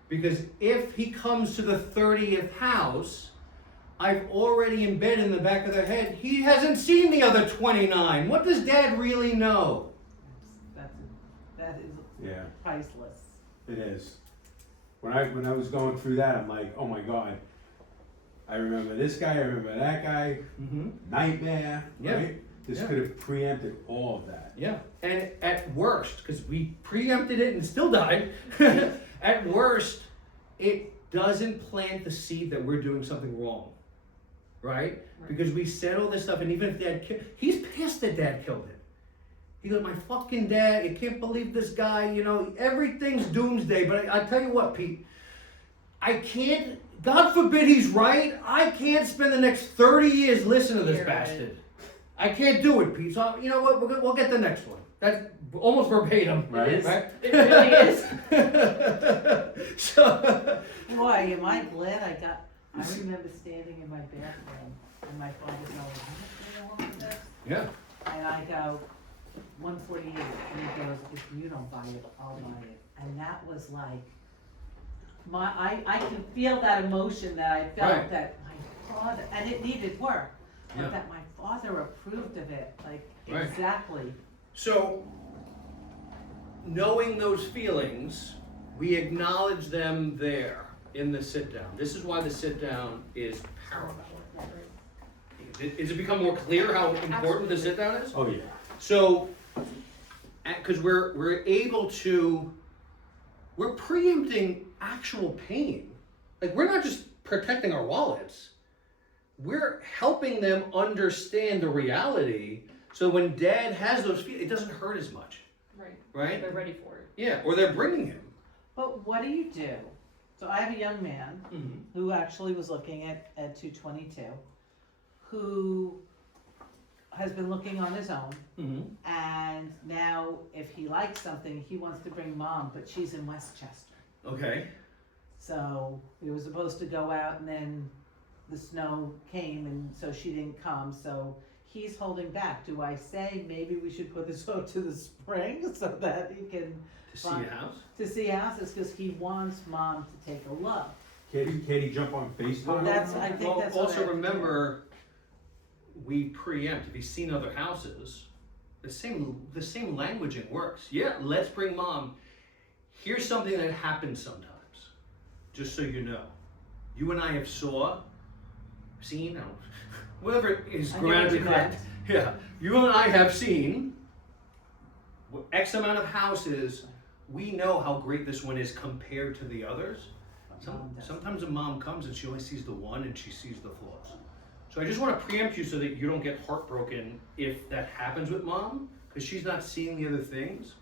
Because if he comes to the 30th house, I've already embedded in the back of their head, he hasn't seen the other 29. What does Dad really know? That is Yeah, priceless. it is. When I was going through that, I'm like, oh my God. I remember this guy, I remember that guy, Mm-hmm. nightmare, Yeah. right? This Yeah. could have preempted all of that. Yeah, and at worst, because we preempted it and still died, at worst, it doesn't plant the seed that we're doing something wrong, right? Because we said all this stuff, and even if dad he's pissed that dad killed him. He goes, my fucking dad, you can't believe this guy, you know, everything's doomsday, but I tell you what, Pete, I can't, God forbid he's right, I can't spend the next 30 years listening to this You're right. bastard. I can't do it, Pete. So you know what? We'll get the next one. That's almost verbatim, Right. It is. right? It really is. So, Boy, am I glad I remember standing in my bathroom and my father going, how much do you want for this? yeah, And I go, 148, and he goes, if you don't buy it, I'll buy it. And that was like, I can feel that emotion that I felt Right. that my father, and it needed work, but Yeah. that my father approved of it, like, Right. exactly. so knowing those feelings, we acknowledge them there in the sit down. This is why the sit down is paramount. Is it become more clear how important the sit down is? Oh, yeah. So, because we're able to, we're preempting actual pain. Like, we're not just protecting our wallets. We're helping them understand the reality, so when dad has those feelings, it doesn't hurt as much, Right. right? They're ready for it. Yeah, or they're bringing him. But what do you do? So I have a young man Mm-hmm. who actually was looking at 222, who has been looking on his own, Mm-hmm. and now if he likes something, he wants to bring mom, but she's in Westchester. Okay. So we were supposed to go out, and then the snow came, and so she didn't come, so he's holding back. Do I say maybe we should put this out to the spring so that he can, To see a house? to see houses, because he wants mom to take a look. Can't he jump on FaceTime? That's, I think Well, that's what I also have to do. remember, we preempt. If he's seen other houses, the same languaging works. Yeah, let's bring mom. Here's something that happens sometimes, just so you know. You and I have seen, whatever is I know what grammatically you correct. Yeah, you and I have seen X amount of houses. We know how great this one is compared to the others. Mom doesn't. Sometimes a mom comes and she only sees the one and she sees the flaws. So I just want to preempt you so that you don't get heartbroken if that happens with mom, because she's not seeing the other things.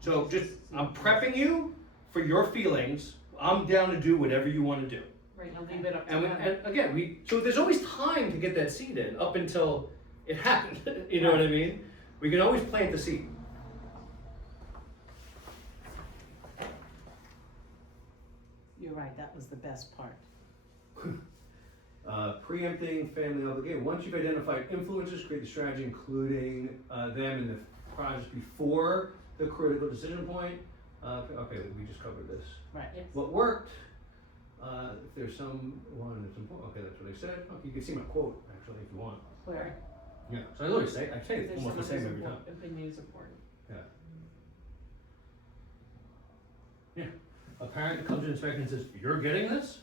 So just, I'm prepping you for your feelings. I'm down to do whatever you want to do. Right. You'll leave it up to And, them. and again, so there's always time to get that seed in up until it happened. You know what I mean? We can always plant the seed. You're right, that was the best part. Preempting family obligation. Once you've identified influencers, create the strategy, including them in the project before the critical decision point. Okay, we just covered this. Right. Yes. What worked? If there's someone that's important. Okay, that's what I said. Okay, you can see my quote actually if you want. Where? Yeah. So I literally say it There's almost the someone same who's every time. important, opinion is important. Yeah. A parent comes to inspection and says, "You're getting this,"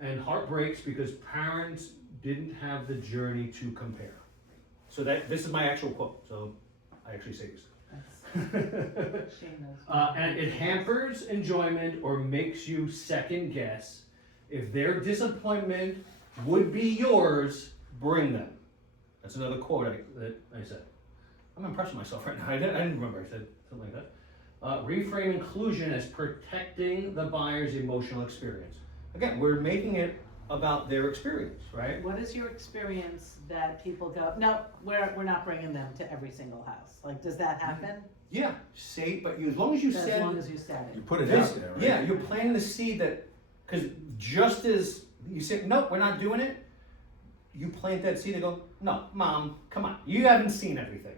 and heart breaks because parents didn't have the journey to compare. So this is my actual quote. So I actually say this. Shane knows. And it hampers enjoyment or makes you second guess. If their disappointment would be yours, bring them. That's another quote that I said. I'm impressed with myself right now. I didn't remember I said something like that. Reframe inclusion as protecting the buyer's emotional experience. Again, we're making it about their experience, right? What is your experience that people go, no, we're not bringing them to every single house? Like, does that happen? Yeah, but as long as you As said long as you said You it. put it this, out there, right? yeah, you're planting the seed that, because just as you say, nope, we're not doing it, you plant that seed and go, no, mom, come on, you haven't seen everything.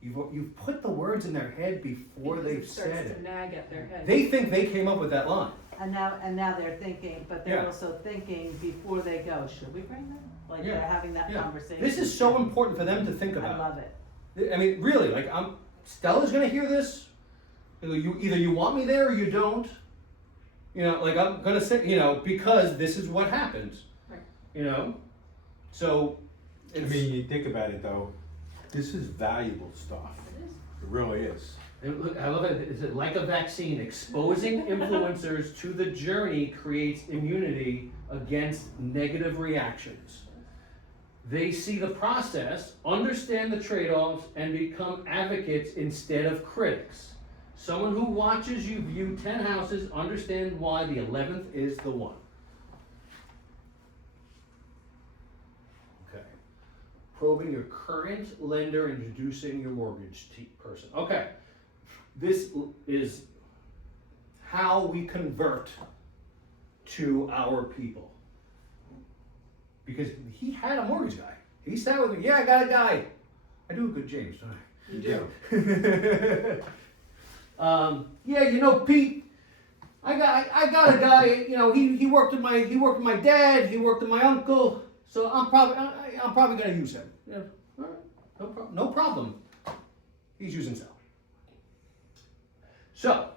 You've put the words in their head before Because they've it starts said to it. nag at their head. They think they came up with that line. And now they're thinking, but they're Yeah. also thinking before they go, should we bring them? Like, Yeah. they're having that Yeah. conversation. This is so important for them to think I about. love it. I mean, really, like, Stella's gonna hear this. Either you want me there or you don't. You know, like, I'm gonna say, because this is what happens. Right. So, I mean, you think about it though, This is valuable stuff. It is. It really is. And look, I love it. Is it like a vaccine? Exposing influencers to the journey creates immunity against negative reactions. They see the process, understand the trade-offs, and become advocates instead of critics. Someone who watches you view 10 houses understands why the 11th is the one. Okay. Probing your current lender, introducing your mortgage person. Okay. This is how we convert to our people. Because he had a mortgage guy. He sat with me, yeah, I got a guy. I do a good James, don't I? You do. Yeah, you know, Pete, I got a guy, you know, he worked with my dad, he worked with my uncle, so I'm probably gonna use him. Yeah, all right, no problem. He's using Sal. So,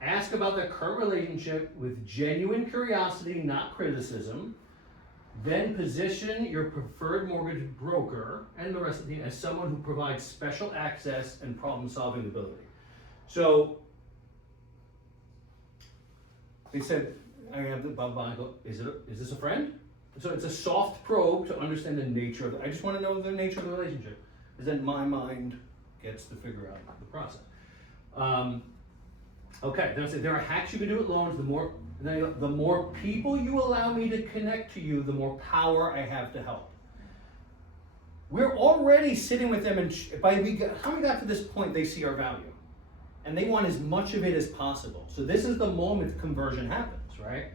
ask about their current relationship with genuine curiosity, not criticism. Then position your preferred mortgage broker and the rest of the team as someone who provides special access and problem-solving ability. So, they said, I have the blah, go, is this a friend? So it's a soft probe to understand the nature of it. I just want to know the nature of the relationship, because then my mind gets to figure out the process. Okay, then I said there are hacks you can do with loans. The more people you allow me to connect to you, the more power I have to help. We're already sitting with them, and how we got to this point, they see our value, and they want as much of it as possible. So this is the moment conversion happens, right?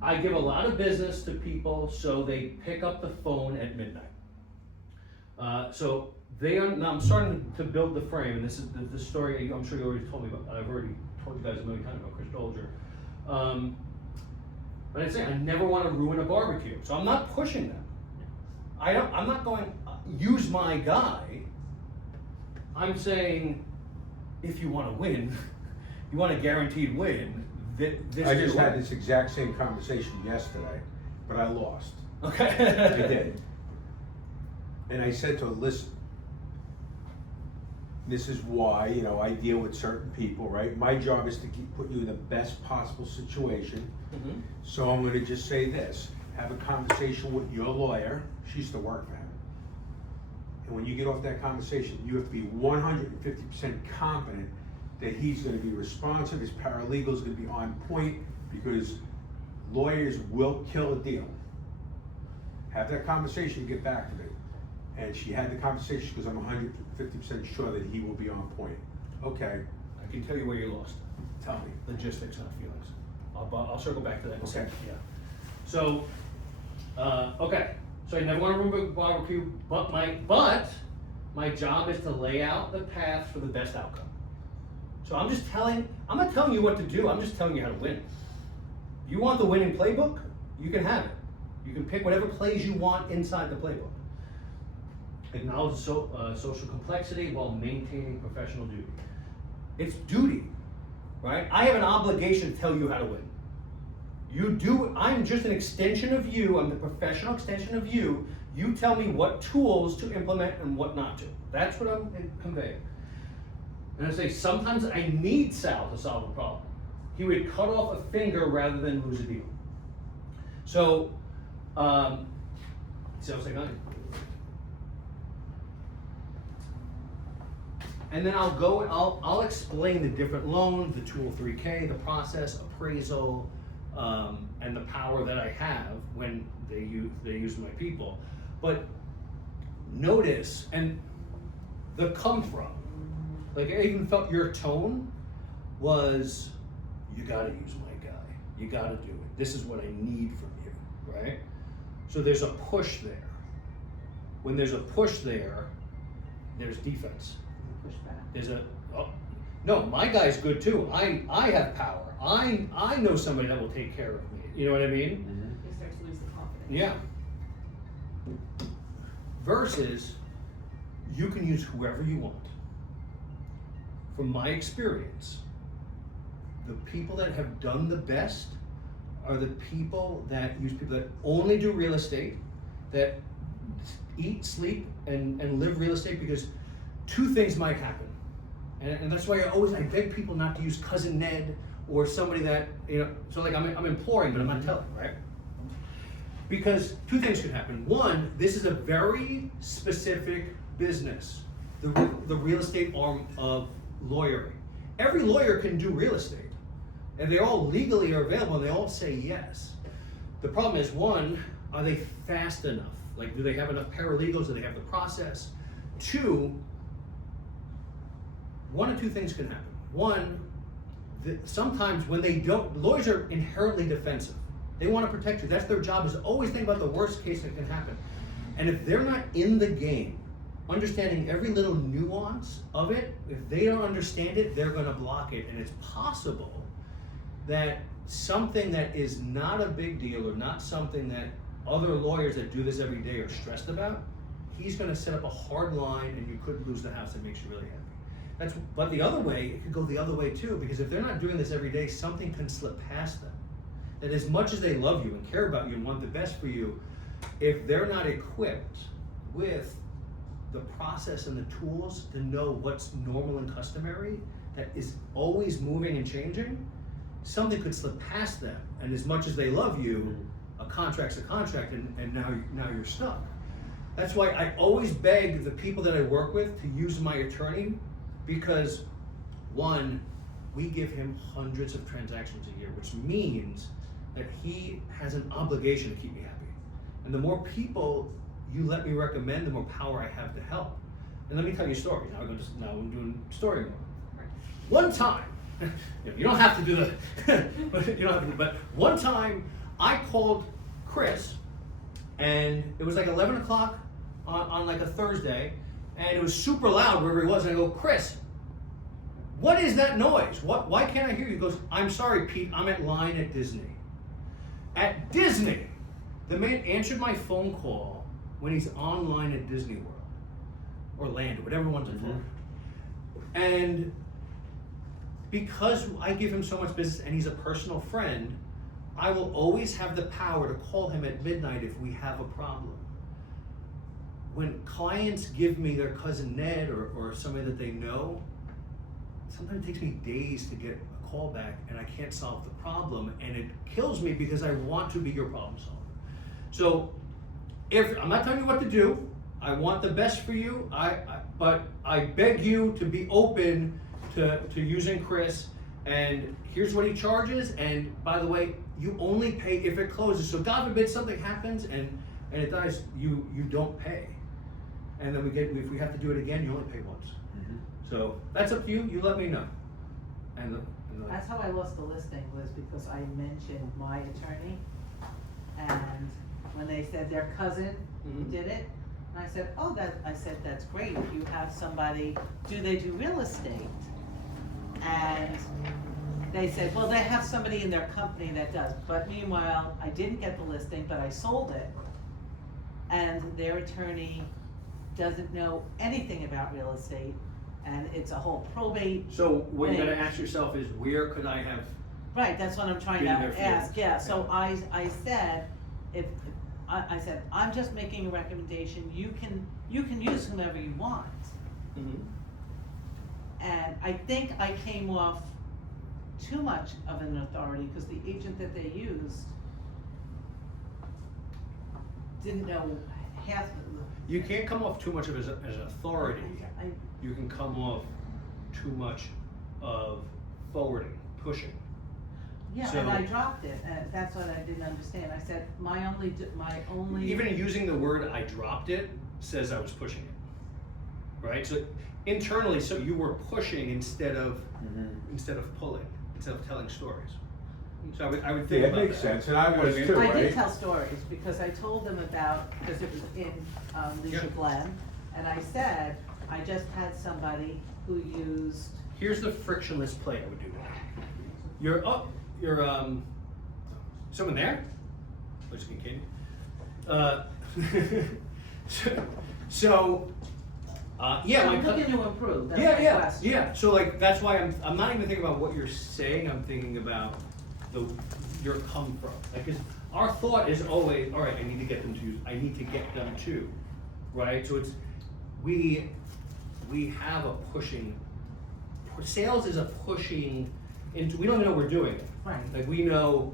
I give a lot of business to people, so they pick up the phone at midnight. So now I'm starting to build the frame, and this is the story I'm sure you already told me about. I've already told you guys a million times about Chris Dolger. But I say I never want to ruin a barbecue, so I'm not pushing them. I'm not going use my guy. I'm saying if you want to win, you want a guaranteed win. I just had this exact same conversation yesterday, but I lost. Okay. I did. And I said to her, listen, this is why, you know, I deal with certain people, right? My job is to put you in the best possible situation. Mm-hmm. So I'm gonna just say this, have a conversation with your lawyer. She used to work for him. And when you get off that conversation, you have to be 150% confident that he's gonna be responsive, his paralegal's gonna be on point, because lawyers will kill a deal. Have that conversation, get back to me. And she had the conversation because I'm 150% sure that he will be on point. Okay, I can tell you where you lost. tell me. Logistics, not feelings. I'll circle back to that in a second. Okay. Yeah. So, okay. So I never want to ruin a barbecue, but my job is to lay out the path for the best outcome. So I'm not telling you what to do, I'm just telling you how to win. You want the winning playbook? You can have it. You can pick whatever plays you want inside the playbook. Acknowledge social complexity while maintaining professional duty. It's duty, right? I have an obligation to tell you how to win. You do, I'm just an extension of you, I'm the professional extension of you. You tell me what tools to implement and what not to. That's what I'm conveying. And I say, sometimes I need Sal to solve a problem. He would cut off a finger rather than lose a deal. So, sales technology. And then I'll explain the different loans, the 203K, the process, appraisal, and the power that I have when they use my people. But notice, and the come from, like I even felt your tone was, you gotta use my guy. You gotta do it. This is what I need from you, right? So there's a push there. When there's a push there, there's defense. Push back. There's no, my guy's good too. I have power. I know somebody that will take care of me. You know what I mean? He starts to lose the confidence. Yeah. Versus, you can use whoever you want. From my experience, the people that have done the best are the people that use people that only do real estate, that eat, sleep, and live real estate because two things might happen. And that's why I beg people not to use Cousin Ned or somebody that, so like I'm imploring, but I'm not telling, right? Because two things could happen. One, this is a very specific business, the real estate arm of lawyering. Every lawyer can do real estate, and they all legally are available, and they all say yes. The problem is, one, are they fast enough? Like, do they have enough paralegals? Do they have the process? Two, one or two things can happen. One, sometimes when they don't, lawyers are inherently defensive. They want to protect you. That's their job, is to always think about the worst case that can happen. And if they're not in the game, understanding every little nuance of it, if they don't understand it, they're going to block it. And it's possible that something that is not a big deal or not something that other lawyers that do this every day are stressed about, he's going to set up a hard line and you could lose the house that makes you really happy. But the other way, it could go the other way too, because if they're not doing this every day, something can slip past them. That as much as they love you and care about you and want the best for you, if they're not equipped with the process and the tools to know what's normal and customary, that is always moving and changing, something could slip past them. And as much as they love you, a contract's a contract, and now you're stuck. That's why I always beg the people that I work with to use my attorney, because one, we give him hundreds of transactions a year, which means that he has an obligation to keep me happy. And the more people you let me recommend, the more power I have to help. And let me tell you a story. Now I'm doing story mode. One time, you don't have to do that, but one time I called Chris, and it was like 11 o'clock on like a Thursday, and it was super loud wherever he was, and I go, Chris, what is that noise? Why can't I hear you? He goes, I'm sorry, Pete, I'm at line at Disney. At Disney, the man answered my phone call when he's online at Disney World, Orlando, whatever one's in Florida. And because I give him so much business and he's a personal friend, I will always have the power to call him at midnight if we have a problem. When clients give me their cousin Ned or somebody that they know, sometimes it takes me days to get a call back and I can't solve the problem, and it kills me because I want to be your problem solver. So if I'm not telling you what to do, I want the best for you, but I beg you to be open to using Chris, and here's what he charges, and by the way, you only pay if it closes. So God forbid something happens and it dies, you don't pay. And then if we have to do it again, you only pay once. So that's up to you, you let me know. That's how I lost the listing, was because I mentioned my attorney, and when they said their cousin did it, and I said, that's great, if you have somebody, do they do real estate? And they said, well, they have somebody in their company that does, but meanwhile, I didn't get the listing, but I sold it, and their attorney doesn't know anything about real estate, and it's a whole probate. So what you thing. gotta ask yourself is, where could I have? Right, that's what I'm trying Been there to for ask, years. yeah, so I said, I said, I'm just making a recommendation, you can use whomever you want. And I think I came off too much of an authority, because the agent that they used didn't know half of the. You can't come off too much of as an authority. You can come off too much of forwarding, pushing. Yeah, So- and I dropped it, and that's what I didn't understand, I said, my only. Even using the word "I dropped it" says I was pushing it, right? So internally, so you were pushing instead of pulling, instead of telling stories. So I would think Yeah, it about makes that. sense, and I You know what was mean? too. I right? did tell stories, because I told them about, because it was in Leisure Yeah. Glen, and I said, I just had somebody who used. Here's the frictionless play I would do that. You're someone there? Let's get kidding. Yeah, I'm looking to improve, that's my yeah, question. yeah. So like that's why I'm not even thinking about what you're saying. I'm thinking about your come from. Like, 'cause our thought is always, all right, I need to get them to right? So we have a pushing, sales is a pushing into, we don't even know we're doing it. Right. Like we know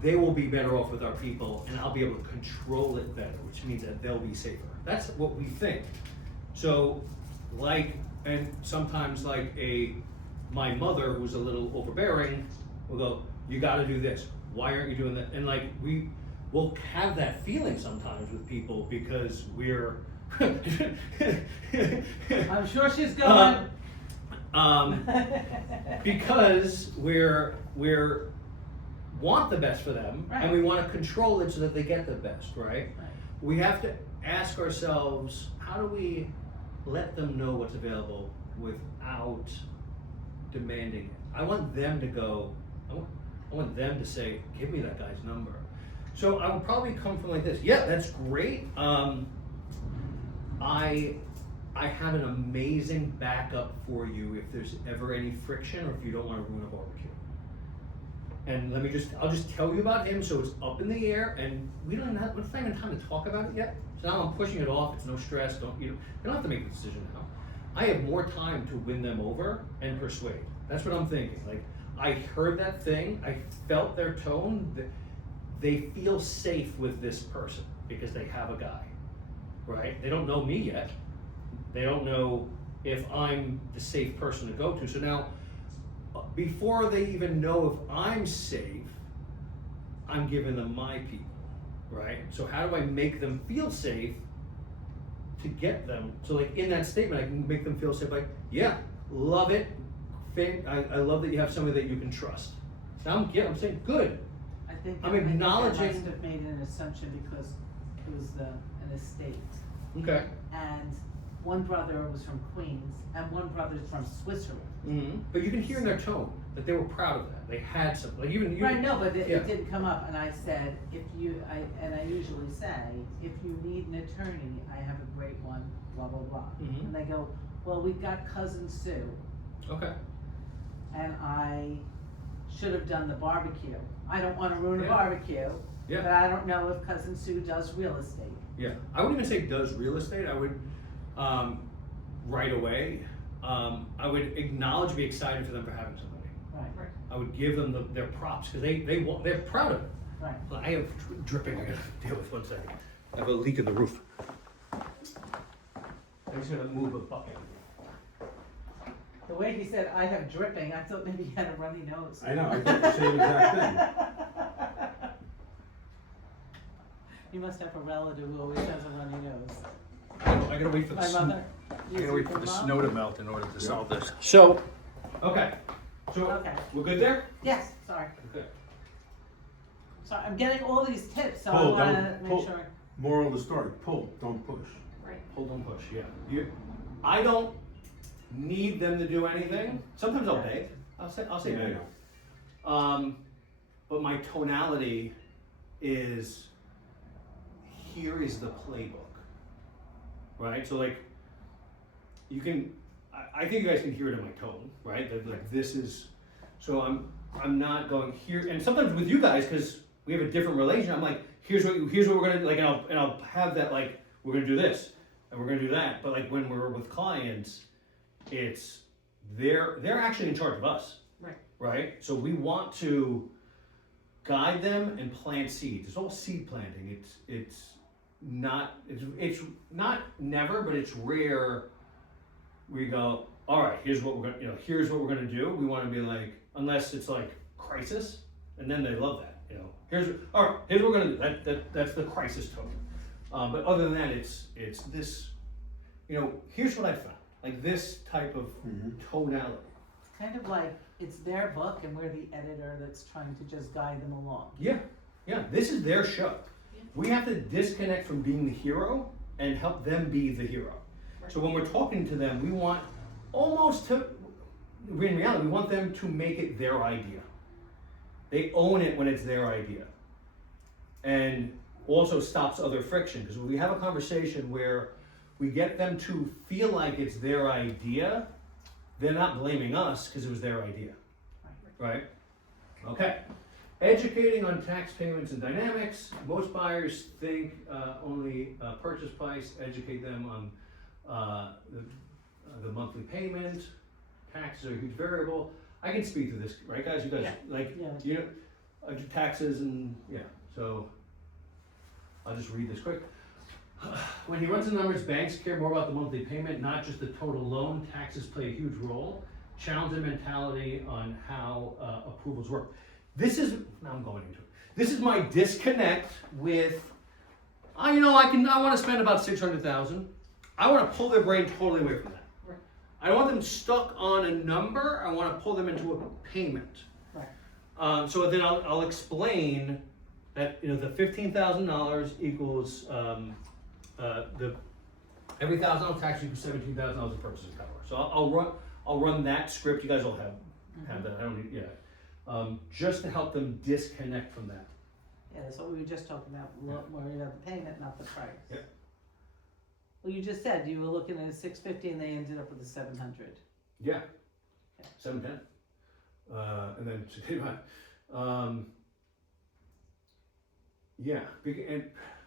they will be better off with our people and I'll be able to control it better, which means that they'll be safer. That's what we think. So and sometimes my mother, who's a little overbearing, will go, you gotta do this. Why aren't you doing that? And we will have that feeling sometimes with people because we're I'm sure she's going. because we're want the best for them, Right. and we want to control it so that they get the best, right? Right. We have to ask ourselves, how do we let them know what's available without demanding it? I want them to go, I want them to say, give me that guy's number. So I would probably come from like this. Yeah, that's great. I have an amazing backup for you if there's ever any friction or if you don't want to ruin a barbecue. And I'll just tell you about him so it's up in the air and it's not even time to talk about it yet. So now I'm pushing it off, it's no stress, you don't have to make the decision now. I have more time to win them over and persuade. That's what I'm thinking. I heard that thing, I felt their tone, that they feel safe with this person because they have a guy, right? They don't know me yet. They don't know if I'm the safe person to go to. So now, before they even know if I'm safe, I'm giving them my people, right? So how do I make them feel safe to get them? So in that statement, I can make them feel safe, yeah, love it. I love that you have somebody that you can trust. Now I'm saying, good. I think I'm I think acknowledging- they must have made an assumption because it was an estate. Okay. And one brother was from Queens and one brother's from Switzerland. Mm-hmm. But you can hear in their tone that they were proud of that. They had something. Right, no, but yeah. it didn't come up, and I said, I usually say, if you need an attorney, I have a great one, blah, blah, blah. Mhm. And they go, well, we've got cousin Sue, Okay. and I should have done the barbecue. I don't wanna ruin a Yeah. barbecue, Yeah. but I don't know if cousin Sue does real estate. Yeah. I wouldn't even say does real estate. I would right away. I would acknowledge, be excited for them for having somebody. Right, I would give them their props because they're proud of it. right. I have dripping. I gotta deal with 1 second. I have a leak in the roof. I'm just gonna move a bucket. The way he said, I have dripping, I thought maybe he had a runny nose. I know, I did the same exact thing. You must have a relative who always has a runny nose. I gotta wait for My mother. I gotta wait for the Mom? snow to melt in order to solve this. So, okay. So, Okay. we're good there? Yes, sorry. Okay. Sorry, I'm getting all these tips, so I Pull, wanna don't make pull. sure. Moral of the story, pull, don't push. Right. Hold on, push, yeah. I don't need them to do anything. Sometimes I'll beg. I'll say beg. But my tonality is, here is the playbook. Right? So you can, I think you guys can hear it in my tone, right? That this is, so I'm not going here, and sometimes with you guys, because we have a different relation, I'm like, here's what we're gonna, and I'll have that, we're gonna do this, and we're gonna do that, but when we're with clients, it's, they're actually in charge of us. Right. Right? So we want to guide them and plant seeds. It's all seed planting. It's not never, but it's rare. We go, all right, here's what we're gonna do. We want to be unless it's crisis, and then they love that. Here's what we're gonna do. That's the crisis tone. But other than that, it's this. Here's what I found. This type of tonality. It's kind of like, it's their book and we're the editor that's trying to just guide them along. Yeah. This is their show. We have to disconnect from being the hero and help them be the hero. Right. So when we're talking to them, we want in reality, we want them to make it their idea. They own it when it's their idea. And also stops other friction, because when we have a conversation where we get them to feel like it's their idea, they're not blaming us because it was their idea. Right? Okay. Educating on tax payments and dynamics. Most buyers think only purchase price. Educate them on the monthly payment. Taxes are a huge variable. I can speak to this, right, guys? You guys like Yeah. you know taxes and yeah. So I'll just read this quick. When he runs the numbers, banks care more about the monthly payment, not just the total loan. Taxes play a huge role. Challenge their mentality on how approvals work. This is, now I'm going into it. This is my disconnect with, I want to spend about 600,000. I want to pull their brain totally away from that. Right. I don't want them stuck on a number. I want to pull them into a payment. Right. So then I'll explain that, the $15,000 equals, every $1,000 tax equals $17,000 of purchasing power. So I'll run that script. You guys all have that. I don't need, just to help them disconnect from that. Yeah, that's what we were just talking about, worrying about the payment, not the price. Yep. Well, you just said you were looking at a 650 and they ended up with a 700. Yeah. 710. And then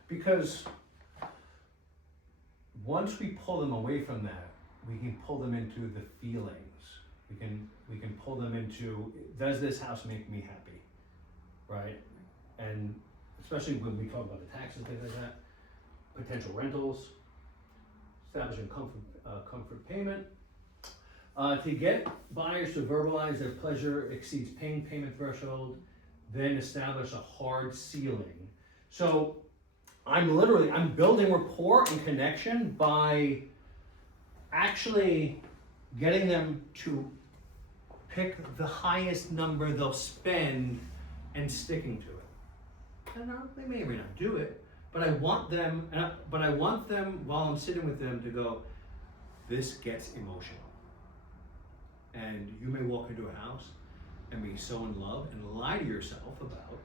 because once we pull them away from that, we can pull them into the feelings. We can pull them into, does this house make me happy, right? And especially when we talk about the taxes, things like that, potential rentals, establishing comfort payment. To get buyers to verbalize their pleasure exceeds paying payment threshold, then establish a hard ceiling. So I'm building rapport and connection by actually getting them to pick the highest number they'll spend and sticking to it. And they may or may not do it, but I want them while I'm sitting with them to go, this gets emotional. And you may walk into a house and be so in love and lie to yourself about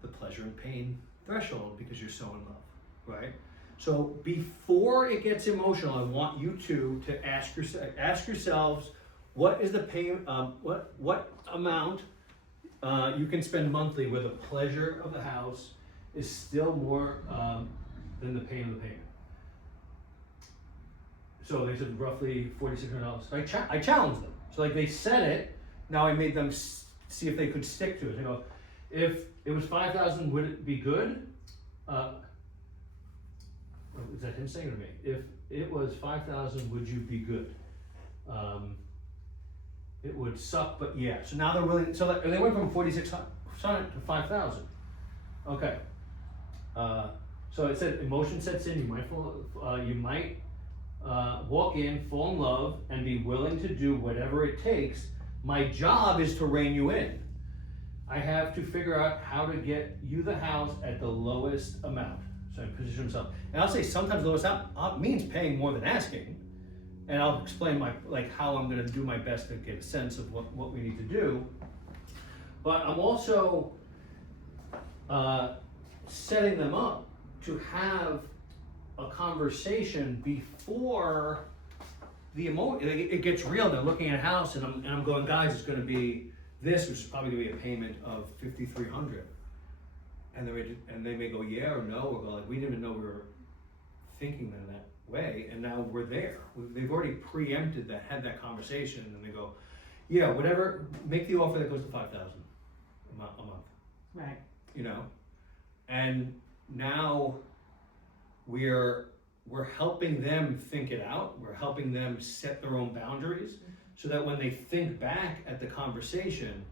the pleasure and pain threshold because you're so in love, right? So before it gets emotional, I want you to ask yourselves, what is the pay? What amount you can spend monthly where the pleasure of the house is still more than the pain of the payment? So they said roughly $4,600. I challenged them. So they said it. Now I made them see if they could stick to it. If it was 5,000, would it be good? Is that him saying it or me? If it was 5,000, would you be good? It would suck, but yeah. So now they're willing. So they went from 4,600 to 5,000. Okay. So it said emotion sets in. You might walk in, fall in love, and be willing to do whatever it takes. My job is to rein you in. I have to figure out how to get you the house at the lowest amount. So I position myself. And I'll say sometimes the lowest amount means paying more than asking. And I'll explain how I'm gonna do my best to get a sense of what we need to do. But I'm also setting them up to have a conversation before the emotion. It gets real. They're looking at a house, and I'm going, guys, it's going to be this, which is probably going to be a payment of $5,300, and they may go yeah or no, or go we didn't even know we were thinking that way, and now we're there. They've already preempted that, had that conversation, and they go, yeah, whatever, make the offer that goes to $5,000 a month. Right. And now we're helping them think it out. We're helping them set their own boundaries so that when they think back at the conversation,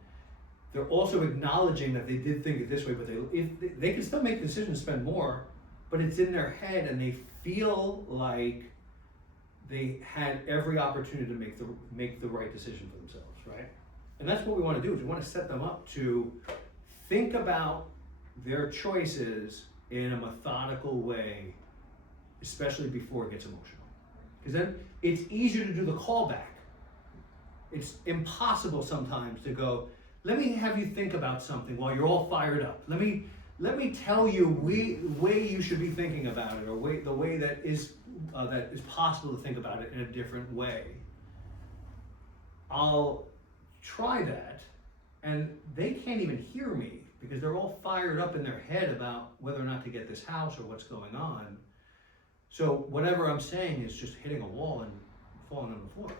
they're also acknowledging that they did think it this way, but they can still make the decision to spend more, but it's in their head and they feel like they had every opportunity to make the right decision for themselves, right? And that's what we want to do, is we want to set them up to think about their choices in a methodical way, especially before it gets emotional. Because then it's easier to do the callback. It's impossible sometimes to go, let me have you think about something while you're all fired up. Let me tell you the way you should be thinking about it, or the way that is possible to think about it in a different way. I'll try that, and they can't even hear me because they're all fired up in their head about whether or not to get this house or what's going on. So whatever I'm saying is just hitting a wall and falling on the floor.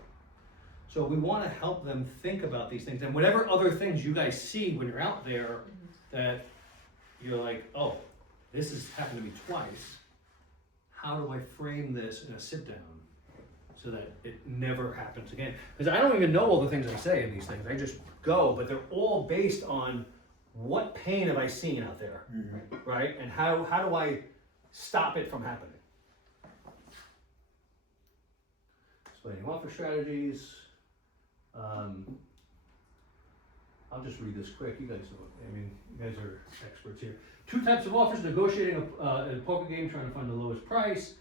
So we want to help them think about these things, and whatever other things you guys see when you're out there that you're like, oh, this has happened to me twice. How do I frame this in a sit down so that it never happens again? Because I don't even know all the things I say in these things. I just go, but they're all based on what pain have I seen out there, right? And how do I stop it from happening? Explaining offer strategies. I'll just read this quick. You guys are experts here. 2 types of offers: negotiating a poker game, trying to find the lowest price.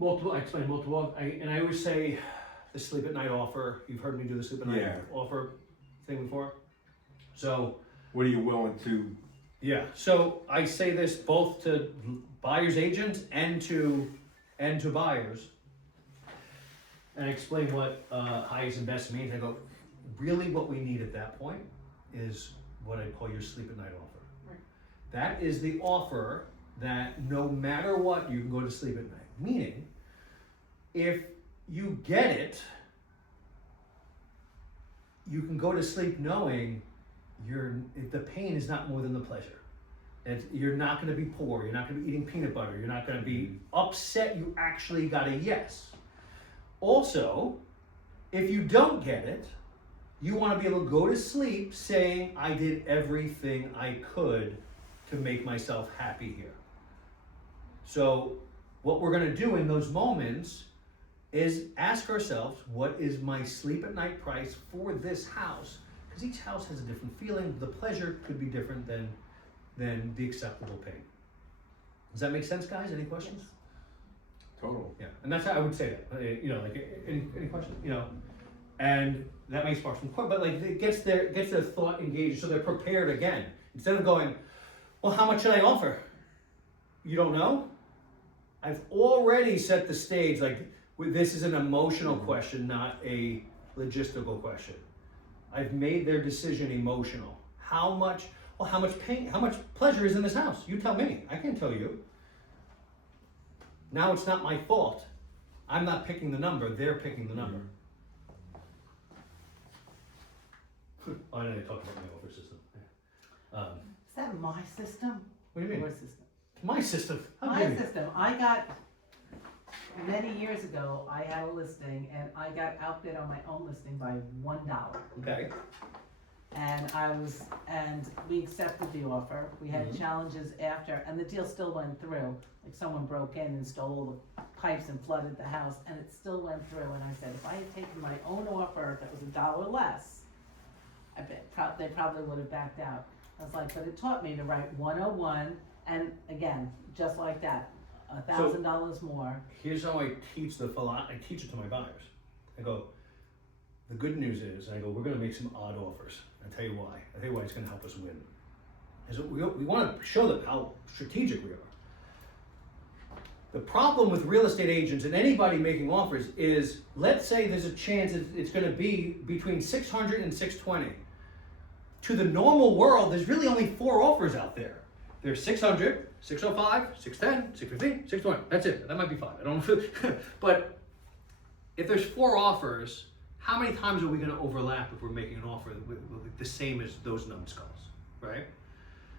I explain multiple. I always say the sleep at night offer. You've heard me do the sleep at night offer thing before. So, What are you willing to? yeah. So I say this both to buyers agents and to buyers. And I explain what highest and best means. I go, really what we need at that point is what I call your sleep at night offer. Right. That is the offer that no matter what, you can go to sleep at night. Meaning, if you get it, you can go to sleep knowing the pain is not more than the pleasure. And you're not gonna be poor, you're not gonna be eating peanut butter, you're not gonna be upset you actually got a yes. Also, if you don't get it, you want to be able to go to sleep saying, I did everything I could to make myself happy here. So what we're going to do in those moments is ask ourselves, what is my sleep at night price for this house? Because each house has a different feeling. The pleasure could be different than the acceptable pain. Does that make sense, guys? Any questions? Yes. Total. Yeah, and that's how I would say that. Any questions? And that may spark some questions, but it gets their thought engaged, so they're prepared again. Instead of going, well, how much should I offer? You don't know? I've already set the stage. This is an emotional question, not a logistical question. I've made their decision emotional. How much pain? How much pleasure is in this house? You tell me. I can't tell you. Now it's not my fault. I'm not picking the number, they're picking the number. Oh, I know they talked about my offer system. Is that my system? What do you mean? Your system. My system? How My dare you? system. I got, many years ago, I had a listing and I got outbid on my own listing by $1. Okay. And we accepted the offer. We had challenges after, and the deal still went through. Like someone broke in and stole all the pipes and flooded the house, and it still went through. And I said, if I had taken my own offer that was $1 less, I bet they probably would have backed out. I was like, but it taught me to write 101, and again, just like that, $1,000 more. Here's how I teach I teach it to my buyers. I go, the good news is, I go, we're gonna make some odd offers. I'll tell you why. I'll tell you why it's gonna help us win. Is we wanna show them how strategic we are. The problem with real estate agents and anybody making offers is, let's say there's a chance it's gonna be between 600 and 620. To the normal world, there's really only 4 offers out there. There's 600, 605, 610, 615, 620. That's it. That might be 5. I don't know. But if there's 4 offers, how many times are we going to overlap if we're making an offer with the same as those numbskulls, right?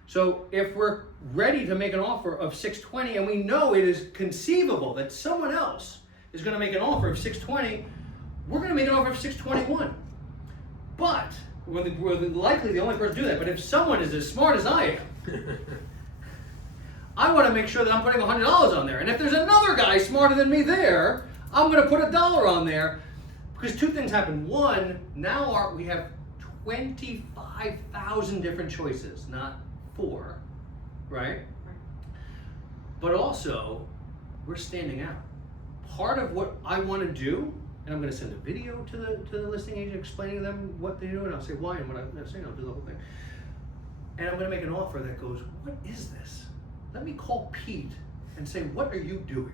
So if we're ready to make an offer of 620 and we know it is conceivable that someone else is going to make an offer of 620, we're going to make an offer of 621. But we're likely the only person to do that. But if someone is as smart as I am, I want to make sure that I'm putting $100 on there. And if there's another guy smarter than me there, I'm going to put $1 on there. Because 2 things happen. One, now we have 25,000 different choices, not 4, right? But also, we're standing out. Part of what I want to do, and I'm going to send a video to the listing agent explaining to them what they do, and I'll say why and what I'm saying. I'll do the whole thing. And I'm going to make an offer that goes, what is this? Let me call Pete and say, what are you doing?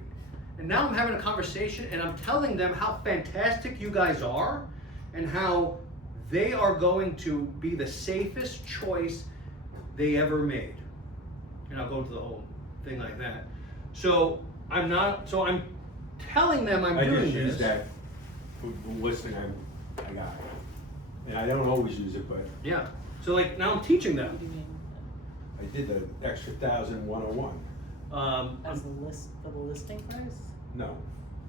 And now I'm having a conversation and I'm telling them how fantastic you guys are and how they are going to be the safest choice they ever made. And I'll go into the whole thing like that. So I'm telling them I'm I doing just this. use that for the listing I got. And I don't always use it, but Yeah. So like now I'm teaching What them. do you mean? I did the extra 1,101. As the list, for the listing price? No,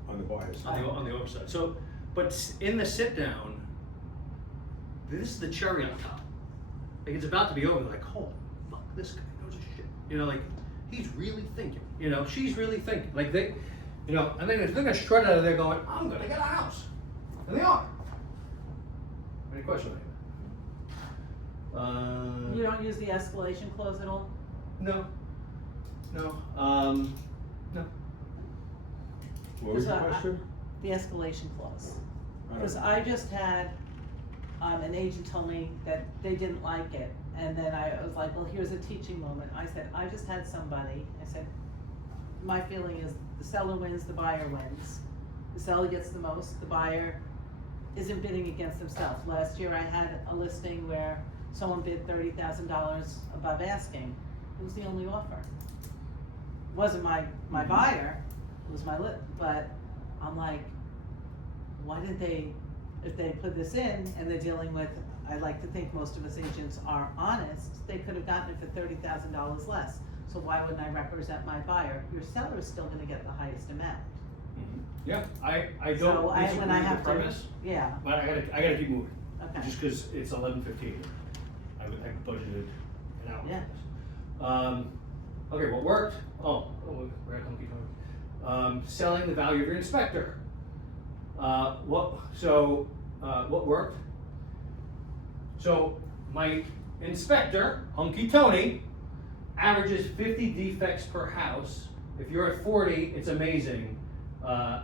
on the buyer's side. On the website. So, but in the sit down, this is the cherry on top. Like it's about to be over. Like, holy fuck, this guy knows his shit. You know, like he's really thinking. You know, she's really thinking. Like they, you know, and then they're gonna strut out of there going, I'm gonna get a house, and they are. Any questions? You don't use the escalation clause at all? No. No. No. What was the Because question? The escalation clause. I don't Because know. I just had, an agent told me that they didn't like it, and then I was like, well, here's a teaching moment. I said, I just had somebody, I said, my feeling is the seller wins, the buyer wins. The seller gets the most, the buyer isn't bidding against himself. Last year I had a listing where someone bid $30,000 above asking. It was the only offer. It wasn't my buyer, it was my but I'm like, why didn't they, if they put this in and they're dealing with, I like to think most of us agents are honest, they could have gotten it for $30,000 less. So why wouldn't I represent my buyer? Your seller is still gonna get the highest amount. Yeah, I don't So disagree when I with the have to, premise, yeah, but I gotta keep moving. okay. Just because it's 11:15, I budgeted an hour. Yeah. For this. Okay, what worked? We're at hunky dory. Selling the value of your inspector. What worked? So my inspector, Hunky Tony, averages 50 defects per house. If you're at 40, it's amazing.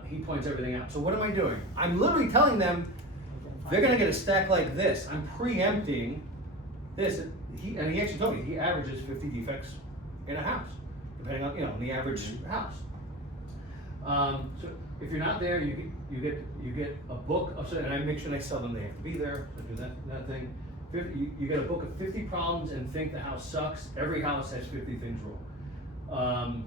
He points everything out. So what am I doing? I'm literally telling them they're gonna get a stack like this. I'm preempting this. He actually told me he averages 50 defects in a house, depending on the average house. So if you're not there, you get a book of, and I make sure I tell them they have to be there. So do that thing. You get a book of 50 problems and think the house sucks. Every house has 50 things wrong.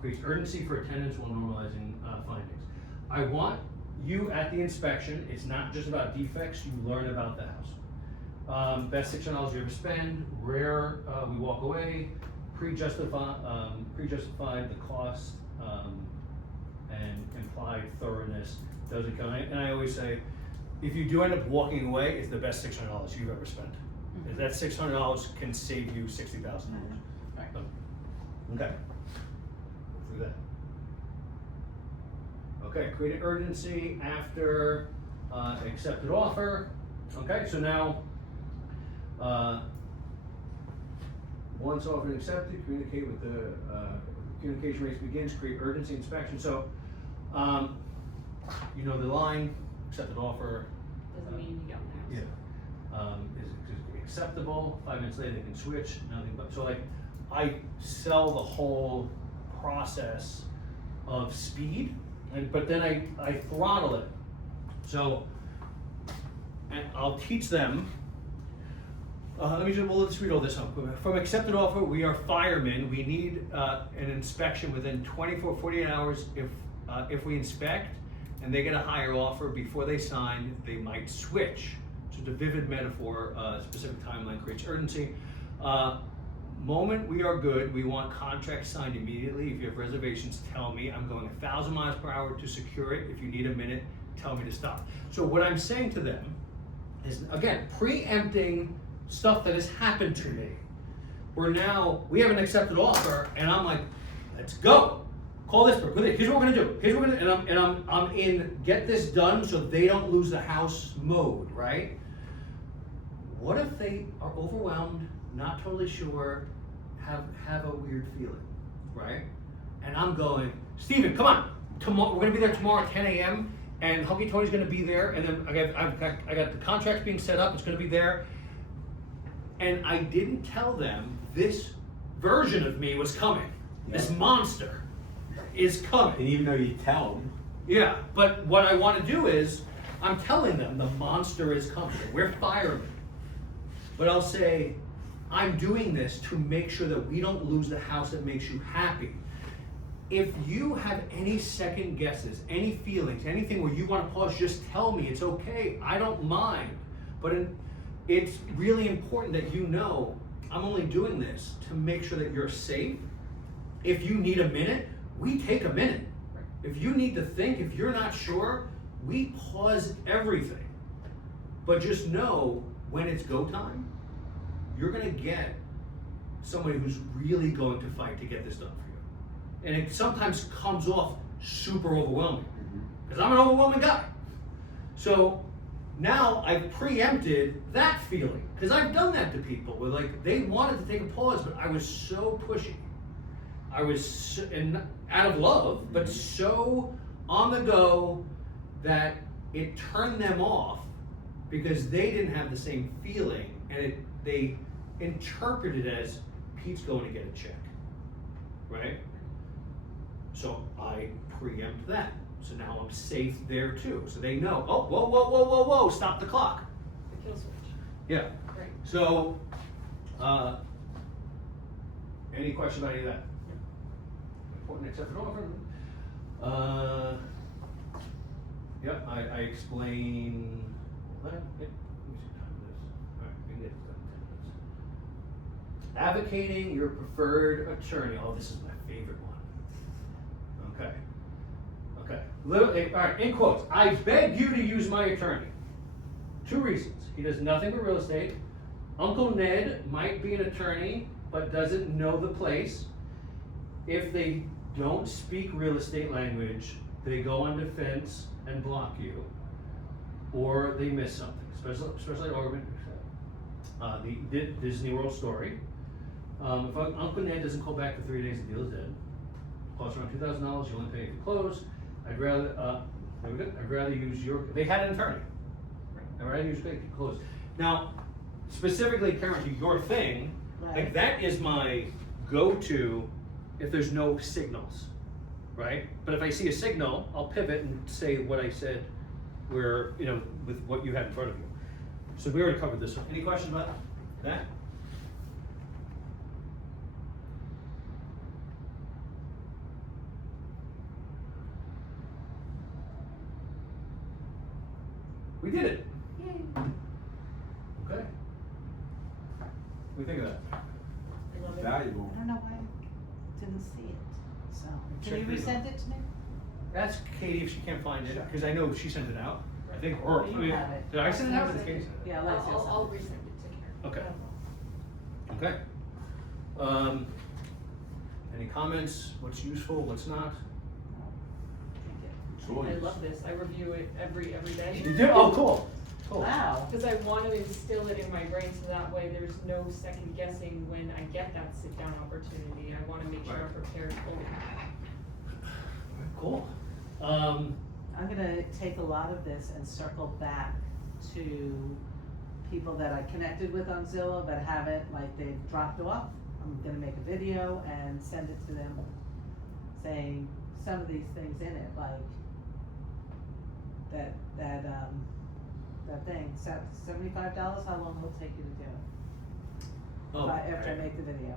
Creates urgency for attendance while normalizing findings. I want you at the inspection. It's not just about defects. You learn about the house. Best $600 you ever spend. Rare we walk away. Pre-justified the cost and implied thoroughness. Does it come? And I always say, if you do end up walking away, it's the best $600 you've ever spent. If that $600 can save you $60,000. Right. Okay. Through that. Okay, create urgency after accepted offer. Okay, so now once offer accepted, communicate with the communication rates begins, create urgency inspection. So you know the line, accepted offer. Doesn't mean you get the house. Is acceptable. 5 minutes later, they can switch. Nothing but so like I sell the whole process of speed, but then I throttle it. So, and I'll teach them. Let's read all this up. From accepted offer, we are firemen. We need an inspection within 48 hours. If we inspect and they get a higher offer before they sign, they might switch. So the vivid metaphor, specific timeline creates urgency. Moment we are good, we want contracts signed immediately. If you have reservations, tell me. I'm going 1,000 miles per hour to secure it. If you need a minute, tell me to stop. So what I'm saying to them is, again, preempting stuff that has happened to me. We have an accepted offer, and I'm like, let's go. Call this person. Here's what we're gonna do. Here's what we're gonna do. And I'm in get this done so they don't lose the house mode, right? What if they are overwhelmed, not totally sure, have a weird feeling, right? And I'm going, Steven, come on. Tomorrow we're gonna be there tomorrow at 10 a.m. and Hunky Tony's gonna be there, and then I got the contracts being set up. It's gonna be there. And I didn't tell them this version of me was coming. This monster is coming. And even though you tell them, Yeah, but what I want to do is, I'm telling them the monster is coming. We're firemen. But I'll say, I'm doing this to make sure that we don't lose the house that makes you happy. If you have any second guesses, any feelings, anything where you want to pause, just tell me. It's okay. I don't mind. But it's really important that you know I'm only doing this to make sure that you're safe. If you need a minute, we take a minute. If you need to think, if you're not sure, we pause everything. But just know when it's go time, you're going to get somebody who's really going to fight to get this done for you. And it sometimes comes off super overwhelming, because I'm an overwhelming guy. So now I've preempted that feeling, because I've done that to people where like they wanted to take a pause, but I was so pushy. I was and out of love, but so on the go that it turned them off because they didn't have the same feeling, and they interpreted it as Pete's going to get a check, right? So I preempt that. So now I'm safe there too. So they know, oh, whoa, stop the clock. The kill switch. Yeah. Right. So, any question about any of that? Important except for offer. Yep, I explain. Let me see time it is. All right, we can get this done in 10 minutes. Advocating your preferred attorney. Oh, this is my favorite one. Okay. Literally, all right, in quotes. I beg you to use my attorney. 2 reasons. He does nothing but real estate. Uncle Ned might be an attorney, but doesn't know the place. If they don't speak real estate language, they go on defense and block you, or they miss something, especially Oregon. The Disney World story. If Uncle Ned doesn't call back for 3 days, the deal is dead. Costs around $2,000. You only pay if you close. I'd rather use your. They had an attorney. I'd rather use if you close. Now, specifically, Karen, to your thing, like that is my go-to if there's no signals, right? But if I see a signal, I'll pivot and say what I said, where with what you had in front of you. So we already covered this one. Any questions about that? We did it. Yay. Okay. What do you think of that? I love it. Valuable. I don't know why I didn't see it, so, Check can you your resend it to me? That's Katie if she can't find it, because I know she sent it out. I think, or You have it. did I send it out or did Katie send it? Yeah, Alexia sent I'll it. resend it to Karen. Okay. Okay. Any comments? What's useful? What's not? I love this. I review it every day. You do? Oh, cool. Cool. Wow. Because I want to instill it in my brain so that way there's no second guessing when I get that sit down opportunity. I want to make sure I'm prepared fully. Cool. I'm gonna take a lot of this and circle back to people that I connected with on Zillow but haven't, like, they've dropped off. I'm gonna make a video and send it to them saying some of these things in it, like that thing, $75, how long will it take you to do it? Oh, After I make the video.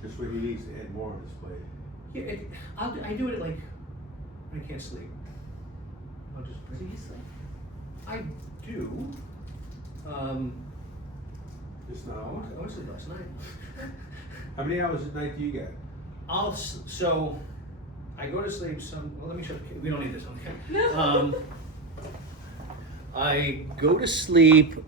Just what he needs to add more on his plate. Yeah, I do it like when I can't sleep. I'll just. Do you sleep? I do. Just not I all. went to sleep last night. How many hours a night do you get? So I go to sleep well, let me show you. We don't need this, okay? I go to sleep